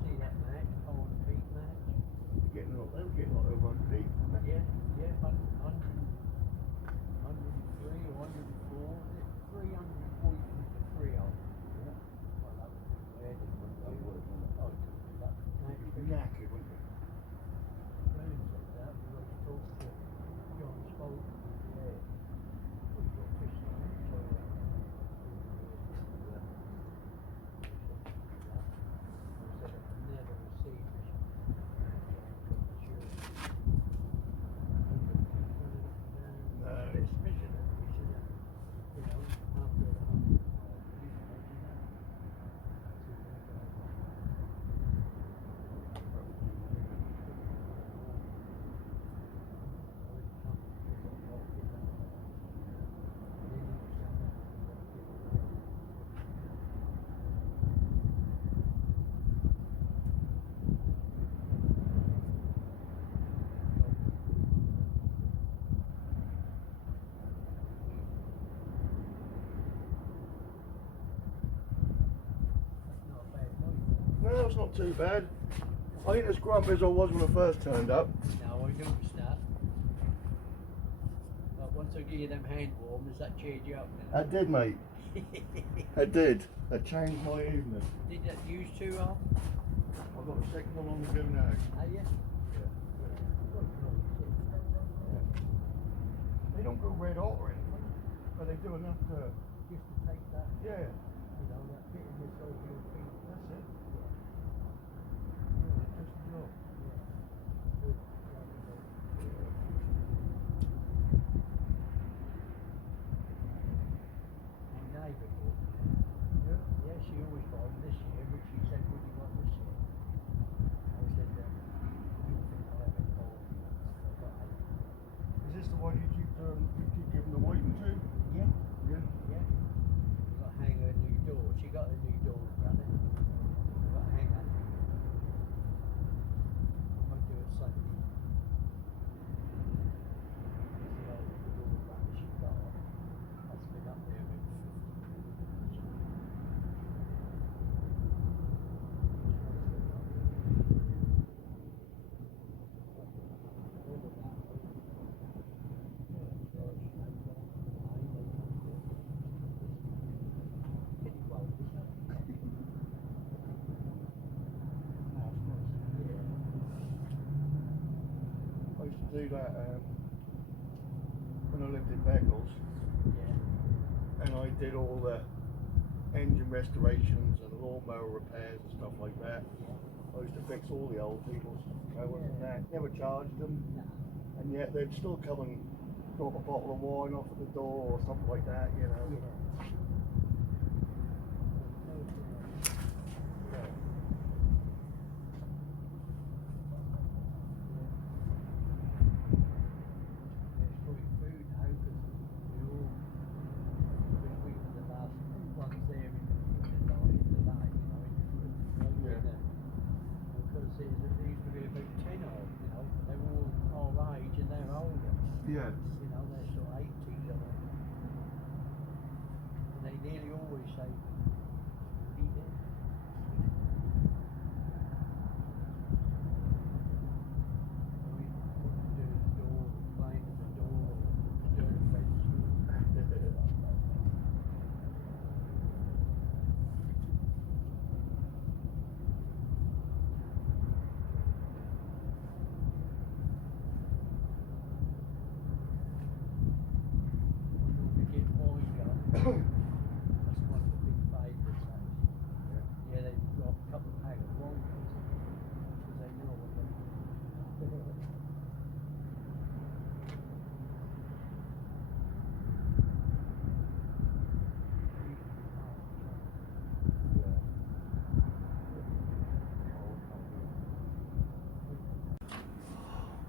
See that match, Paul and Pete match? Getting like over 100 feet. Yeah, 103 or 104, is it 340 for 3 of them? Yeah. Well, that was weird. That was, Oh, that match you'd be knackered, wouldn't you? Friends like that, we went to talk to John Spolton, yeah. Well, you got fish on it, so never received No. it's fishing it, you know, after 100 No, it's not too bad. I ain't as grumpy as I was when I first turned up. Now I noticed that. But once I give you them hand warmers, that cheered you up now. That did, mate. It did. That changed my evening. Did that use 2 of? I've got a second one on the go now. Are you? They don't go red hot or anything, but they do enough to. Just to take that, Yeah, you know, that bit in the sole of your feet. that's it. Yeah. Yeah, just enough. Good. My neighbour bought it. Yeah. Yeah, she always bought them this year, but she said, "What do you want this year?" I said, "I don't think I have it bought." I've got 8. Is this the one you keep giving the whiting to? Yeah, Yeah. yeah. I've got to hang her new door. She got a new door, brother. I've got to hang her. I might do it Sunday. It's the old door brother she got. That's been up there with 50 years. I used to do that when I lived in Beckles, and I did all the engine restorations and lawnmower repairs and stuff like that. I used to fix all the old people's mowers and that. Never charged them, and yet they'd still come and drop a bottle of wine off at the door or something like that, you know. Yeah. Yeah. You know, they're sort of 80s or and they nearly always say, "What do you do?" Doing the door, playing at the door, doing the fence. Get boys going. That's one of the big favourites. Yeah, they've got a couple of pack of Broncos because they know what they're doing.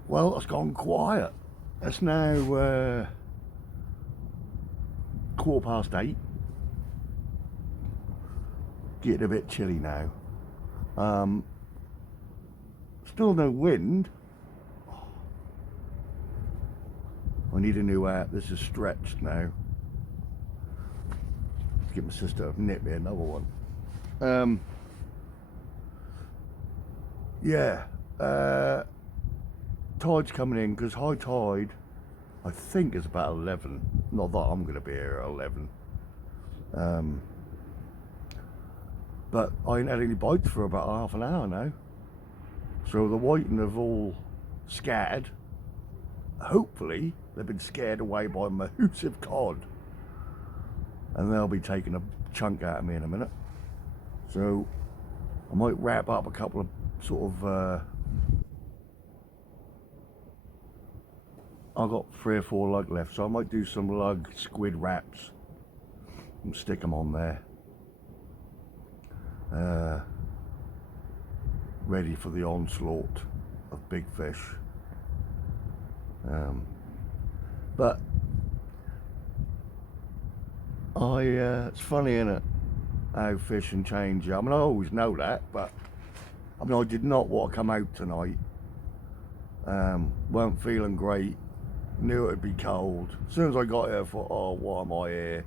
Well, it's gone quiet. It's now 8:15. Getting a bit chilly now. Still no wind. I need a new app. This is stretched now. Let's get my sister to knit me another one. Yeah. Tide's coming in because high tide I think is about 11. Not that I'm going to be here at 11. But I ain't had any bites for about half an hour now. So the whiting have all scattered. Hopefully they've been scared away by massive cod. And they'll be taking a chunk out of me in a minute. So I might wrap up a couple of sort of I've got 3 or 4 lug left, so I might do some lug squid wraps and stick them on there. Ready for the onslaught of big fish. But it's funny, innit, how fishing change. I mean, I always know that, but I mean, I did not want to come out tonight. Weren't feeling great. Knew it'd be cold. As soon as I got here, I thought, oh, why am I here?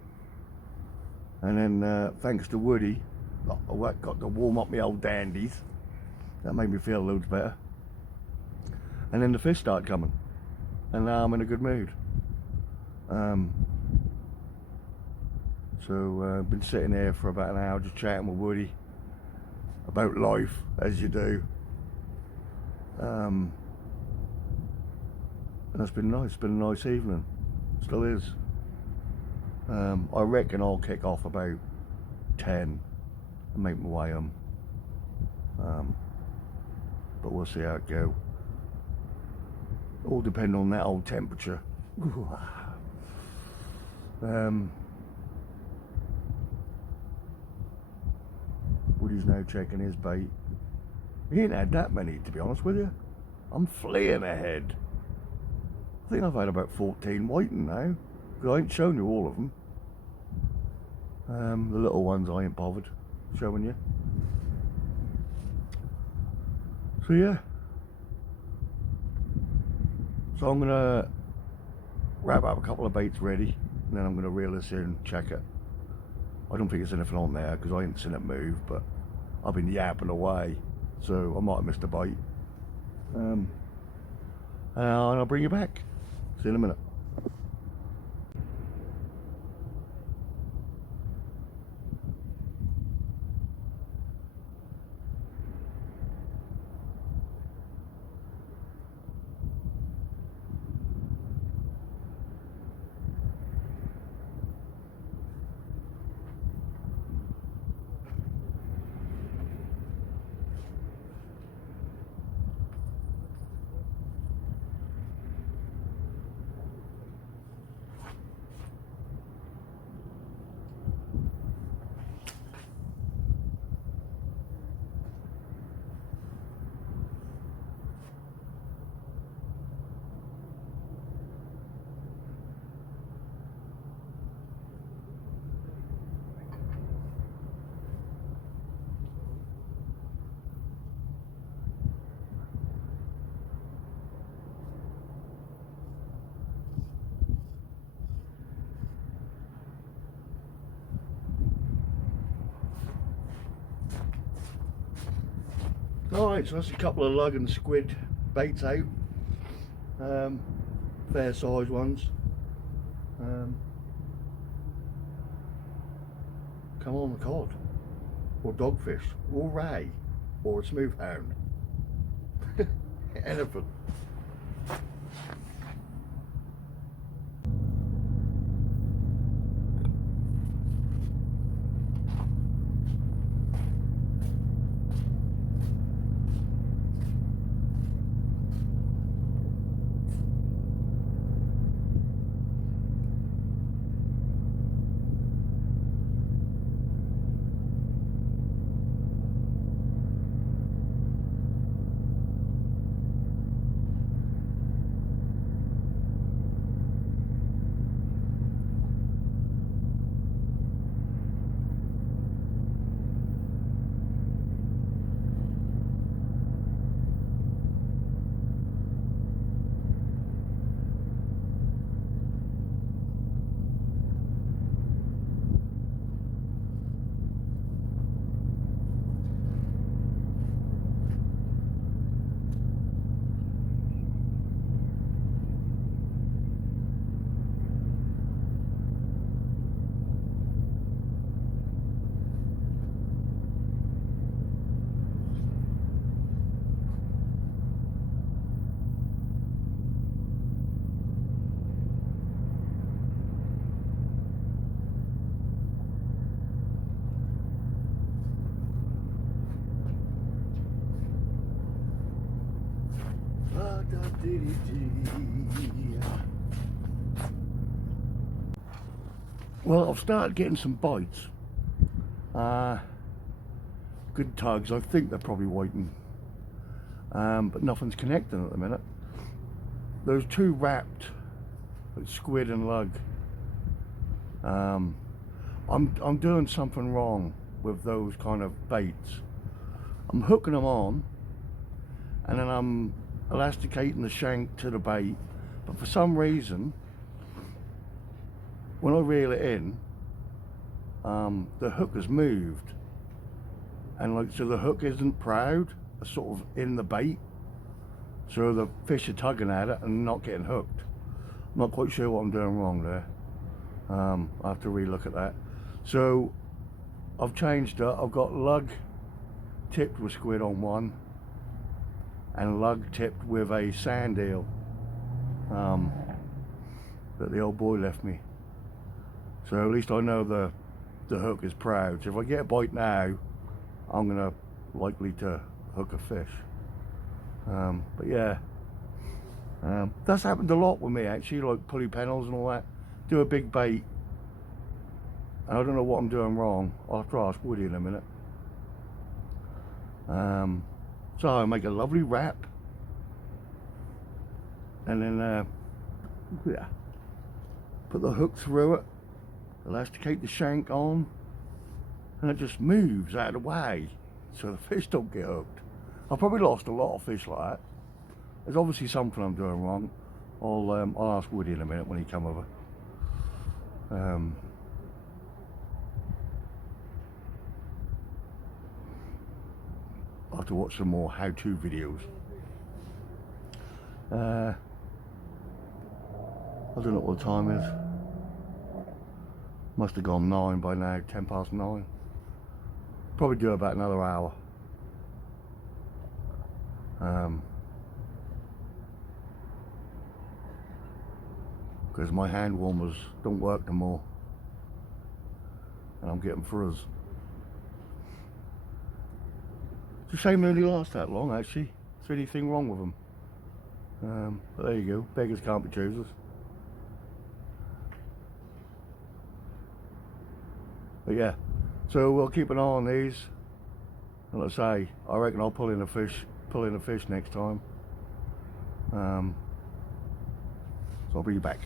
And then, thanks to Woody, I got to warm up my old dandies. That made me feel loads better. And then the fish started coming. And now I'm in a good mood. So, been sitting here for about an hour just chatting with Woody. about life, as you do. And it's been nice. It's been a nice evening. Still is. I reckon I'll kick off about 10 and make my way home. But we'll see how it goes. All depend on that old temperature. Woody's now checking his bait. He ain't had that many, to be honest with you. I'm fleeing ahead. I think I've had about 14 whiting now, because I ain't shown you all of them. The little ones I ain't bothered showing you. So yeah. So I'm gonna wrap up a couple of baits ready, and then I'm gonna reel this in, check it. I don't think there's anything on there because I ain't seen it move, but I've been yapping away, so I might have missed a bite. And I'll bring you back. See you in a minute. Alright, so that's a couple of lug and squid baits out. Fair size ones. Come on, the cod, or dogfish, or ray, or a smooth hound. Anything. Well, I've started getting some bites. Good tugs. I think they're probably whiting, but nothing's connecting at the minute. Those two wrapped, like squid and lug. I'm doing something wrong with those kind of baits. I'm hooking them on, and then I'm elasticating the shank to the bait, but for some reason when I reel it in, the hook has moved, and like, so the hook isn't proud, it's sort of in the bait, so the fish are tugging at it and not getting hooked. I'm not quite sure what I'm doing wrong there. I have to relook at that. So I've changed it. I've got lug tipped with squid on one, and lug tipped with a sand eel that the old boy left me. So at least I know the hook is proud. So if I get a bite now, I'm gonna likely to hook a fish. But yeah, that's happened a lot with me actually, like pulley pennels and all that. Do a big bait, and I don't know what I'm doing wrong. I'll have to ask Woody in a minute. So I make a lovely wrap, and then yeah, put the hook through it, elasticate the shank on, and it just moves out of the way so the fish don't get hooked. I've probably lost a lot of fish like that. There's obviously something I'm doing wrong. I'll ask Woody in a minute when he come over. I'll have to watch some more how-to videos. I don't know what the time is. Must have gone 9 by now, 10 past 9. Probably do about another hour. Because my hand warmers don't work no more, and I'm getting frizz. It's a shame they only last that long actually. Is there anything wrong with them? But there you go, beggars can't be choosers. But yeah, so we'll keep an eye on these, and like I say, I reckon I'll pull in a fish next time. So I'll bring you back.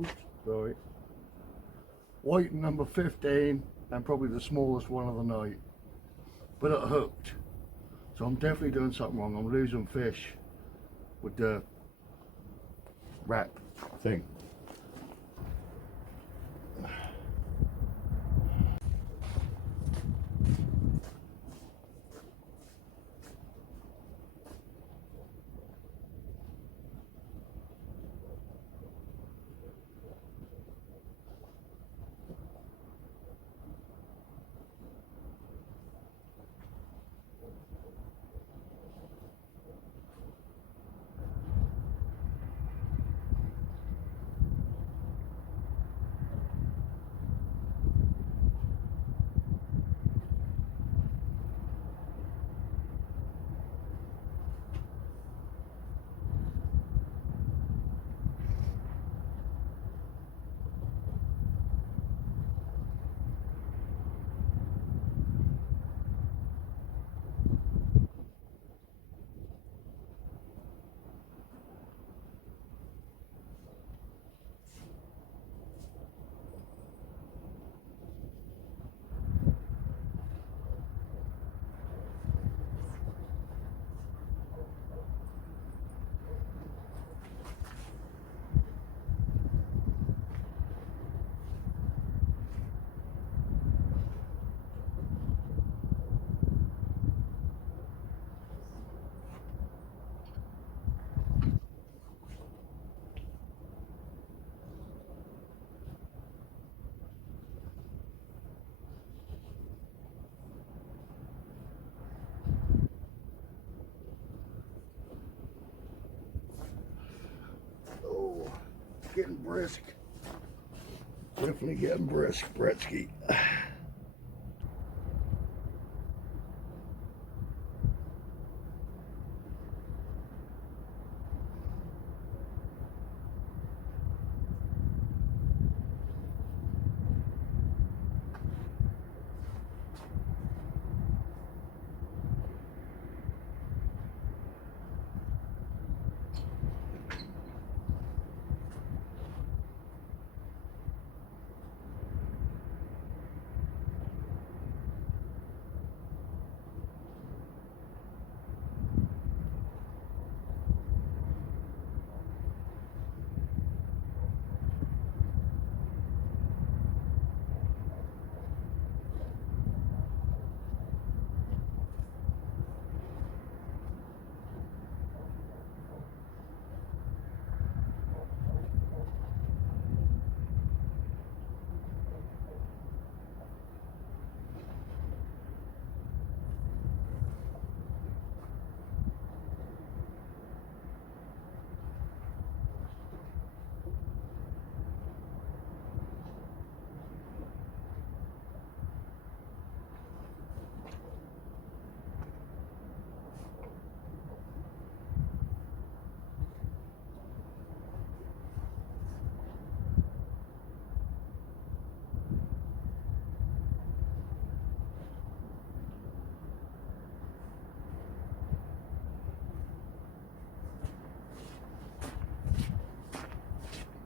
Oops, sorry. White number 15, and probably the smallest one of the night. But it hooked. So I'm definitely doing something wrong. I'm losing fish with the wrap thing. brisk. Definitely getting brisk, Bretsky.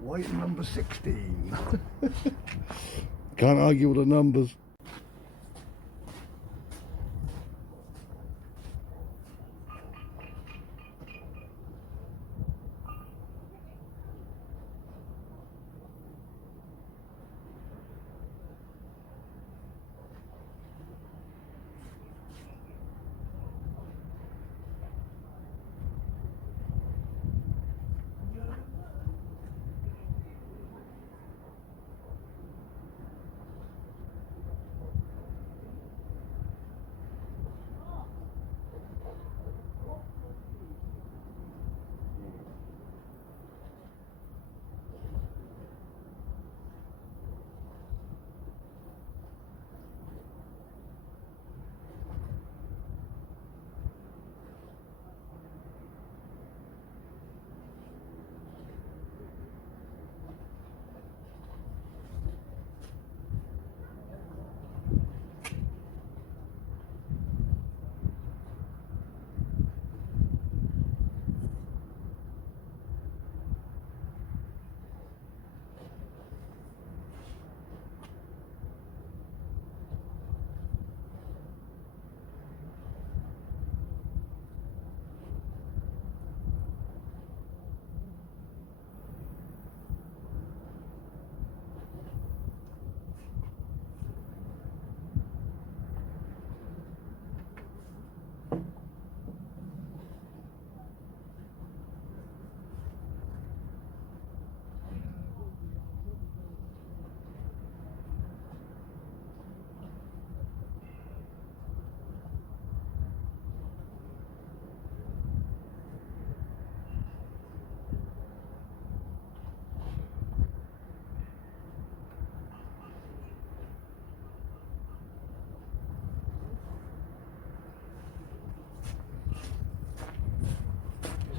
White number 16. Can't argue with the numbers.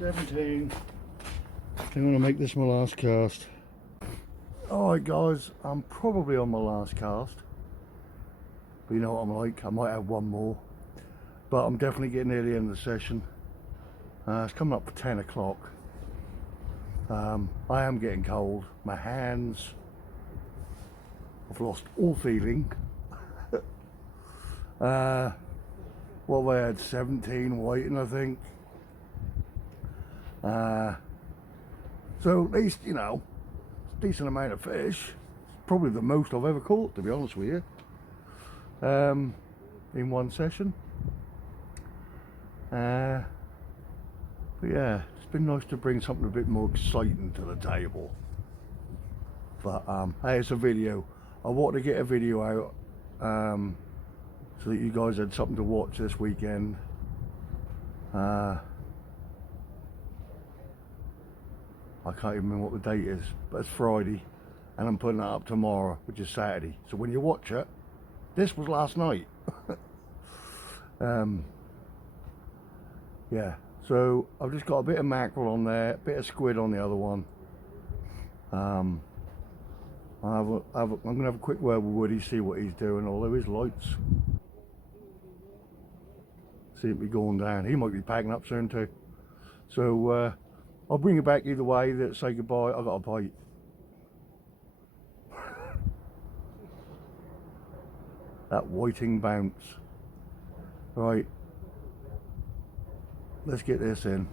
$17. I'm going to make this my last cast. Alright guys, I'm probably on my last cast. But you know what I'm like, I might have one more. But I'm definitely getting near the end of the session. It's coming up for 10 o'clock. I am getting cold. My hands, I've lost all feeling. Well, they had 17 waiting, I think. So at least, you know, decent amount of fish. Probably the most I've ever caught, to be honest with you, in one session. But yeah, it's been nice to bring something a bit more exciting to the table. But hey, it's a video. I wanted to get a video out so that you guys had something to watch this I can't even remember what the date is, but it's Friday, and I'm putting that up tomorrow, which is Saturday. So when you watch it, this was last night. Yeah, so I've just got a bit of mackerel on there, a bit of squid on the other one. I'm going to have a quick word with Woody, see what he's doing, although his lights seem to be going down. He might be packing up soon too. So I'll bring you back either way, say goodbye. I've got a bite. That whiting bounce. Right, let's get this in.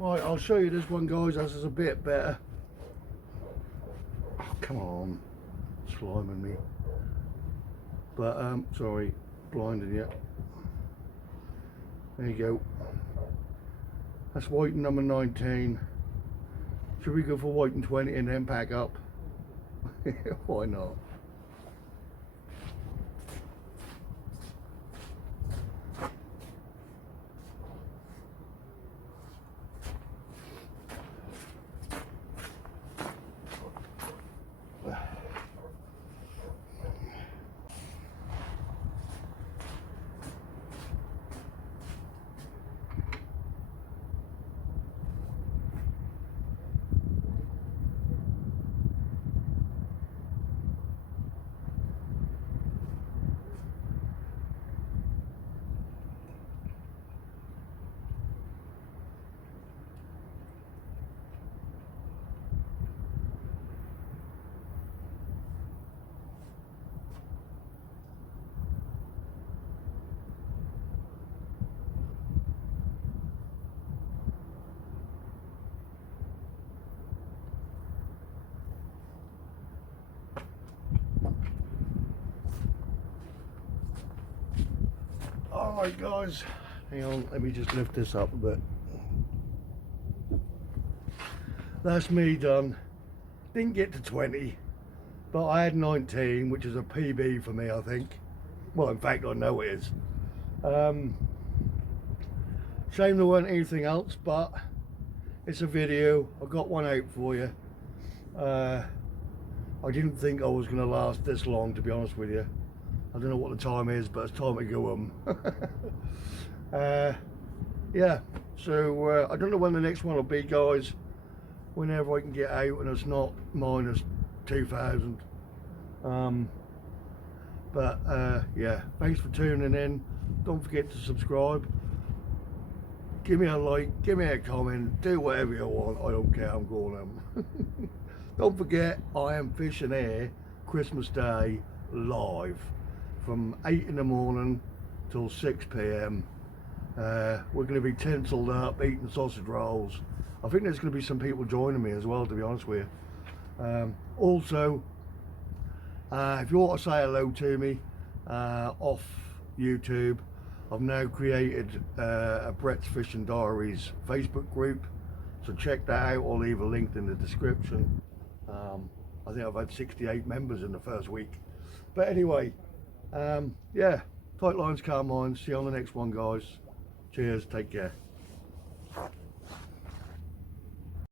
Right, I'll show you this one, guys. This is a bit better. Oh, come on, sliming me. But sorry, blinding you. There you go. That's whiting number 19. Should we go for whiting 20 and then pack up? Why not? Alright guys, hang on, let me just lift this up a bit. That's me done. Didn't get to 20, but I had 19, which is a PB for me, I think. Well, in fact, I know it is. Shame there weren't anything else, but it's a video. I got one out for you. I didn't think I was going to last this long, to be honest with you. I don't know what the time is, but it's time to go home. Yeah, so I don't know when the next one will be, guys. Whenever I can get out and it's not minus 2,000. Yeah, thanks for tuning in. Don't forget to subscribe. Give me a like, give me a comment, do whatever you want. I don't care, I'm going home. Don't forget, I am fishing here Christmas Day live from 8 in the morning till 6 p.m. We're going to be tinselled up, eating sausage rolls. I think there's going to be some people joining me as well, to be honest with you. Also, if you want to say hello to me off YouTube, I've now created a Brett's Fishing Diaries Facebook group, so check that out. I'll leave a link in the description. I think I've had 68 members in the first week. But anyway, yeah, tight lines, calm minds. See you on the next one, guys. Cheers, take care.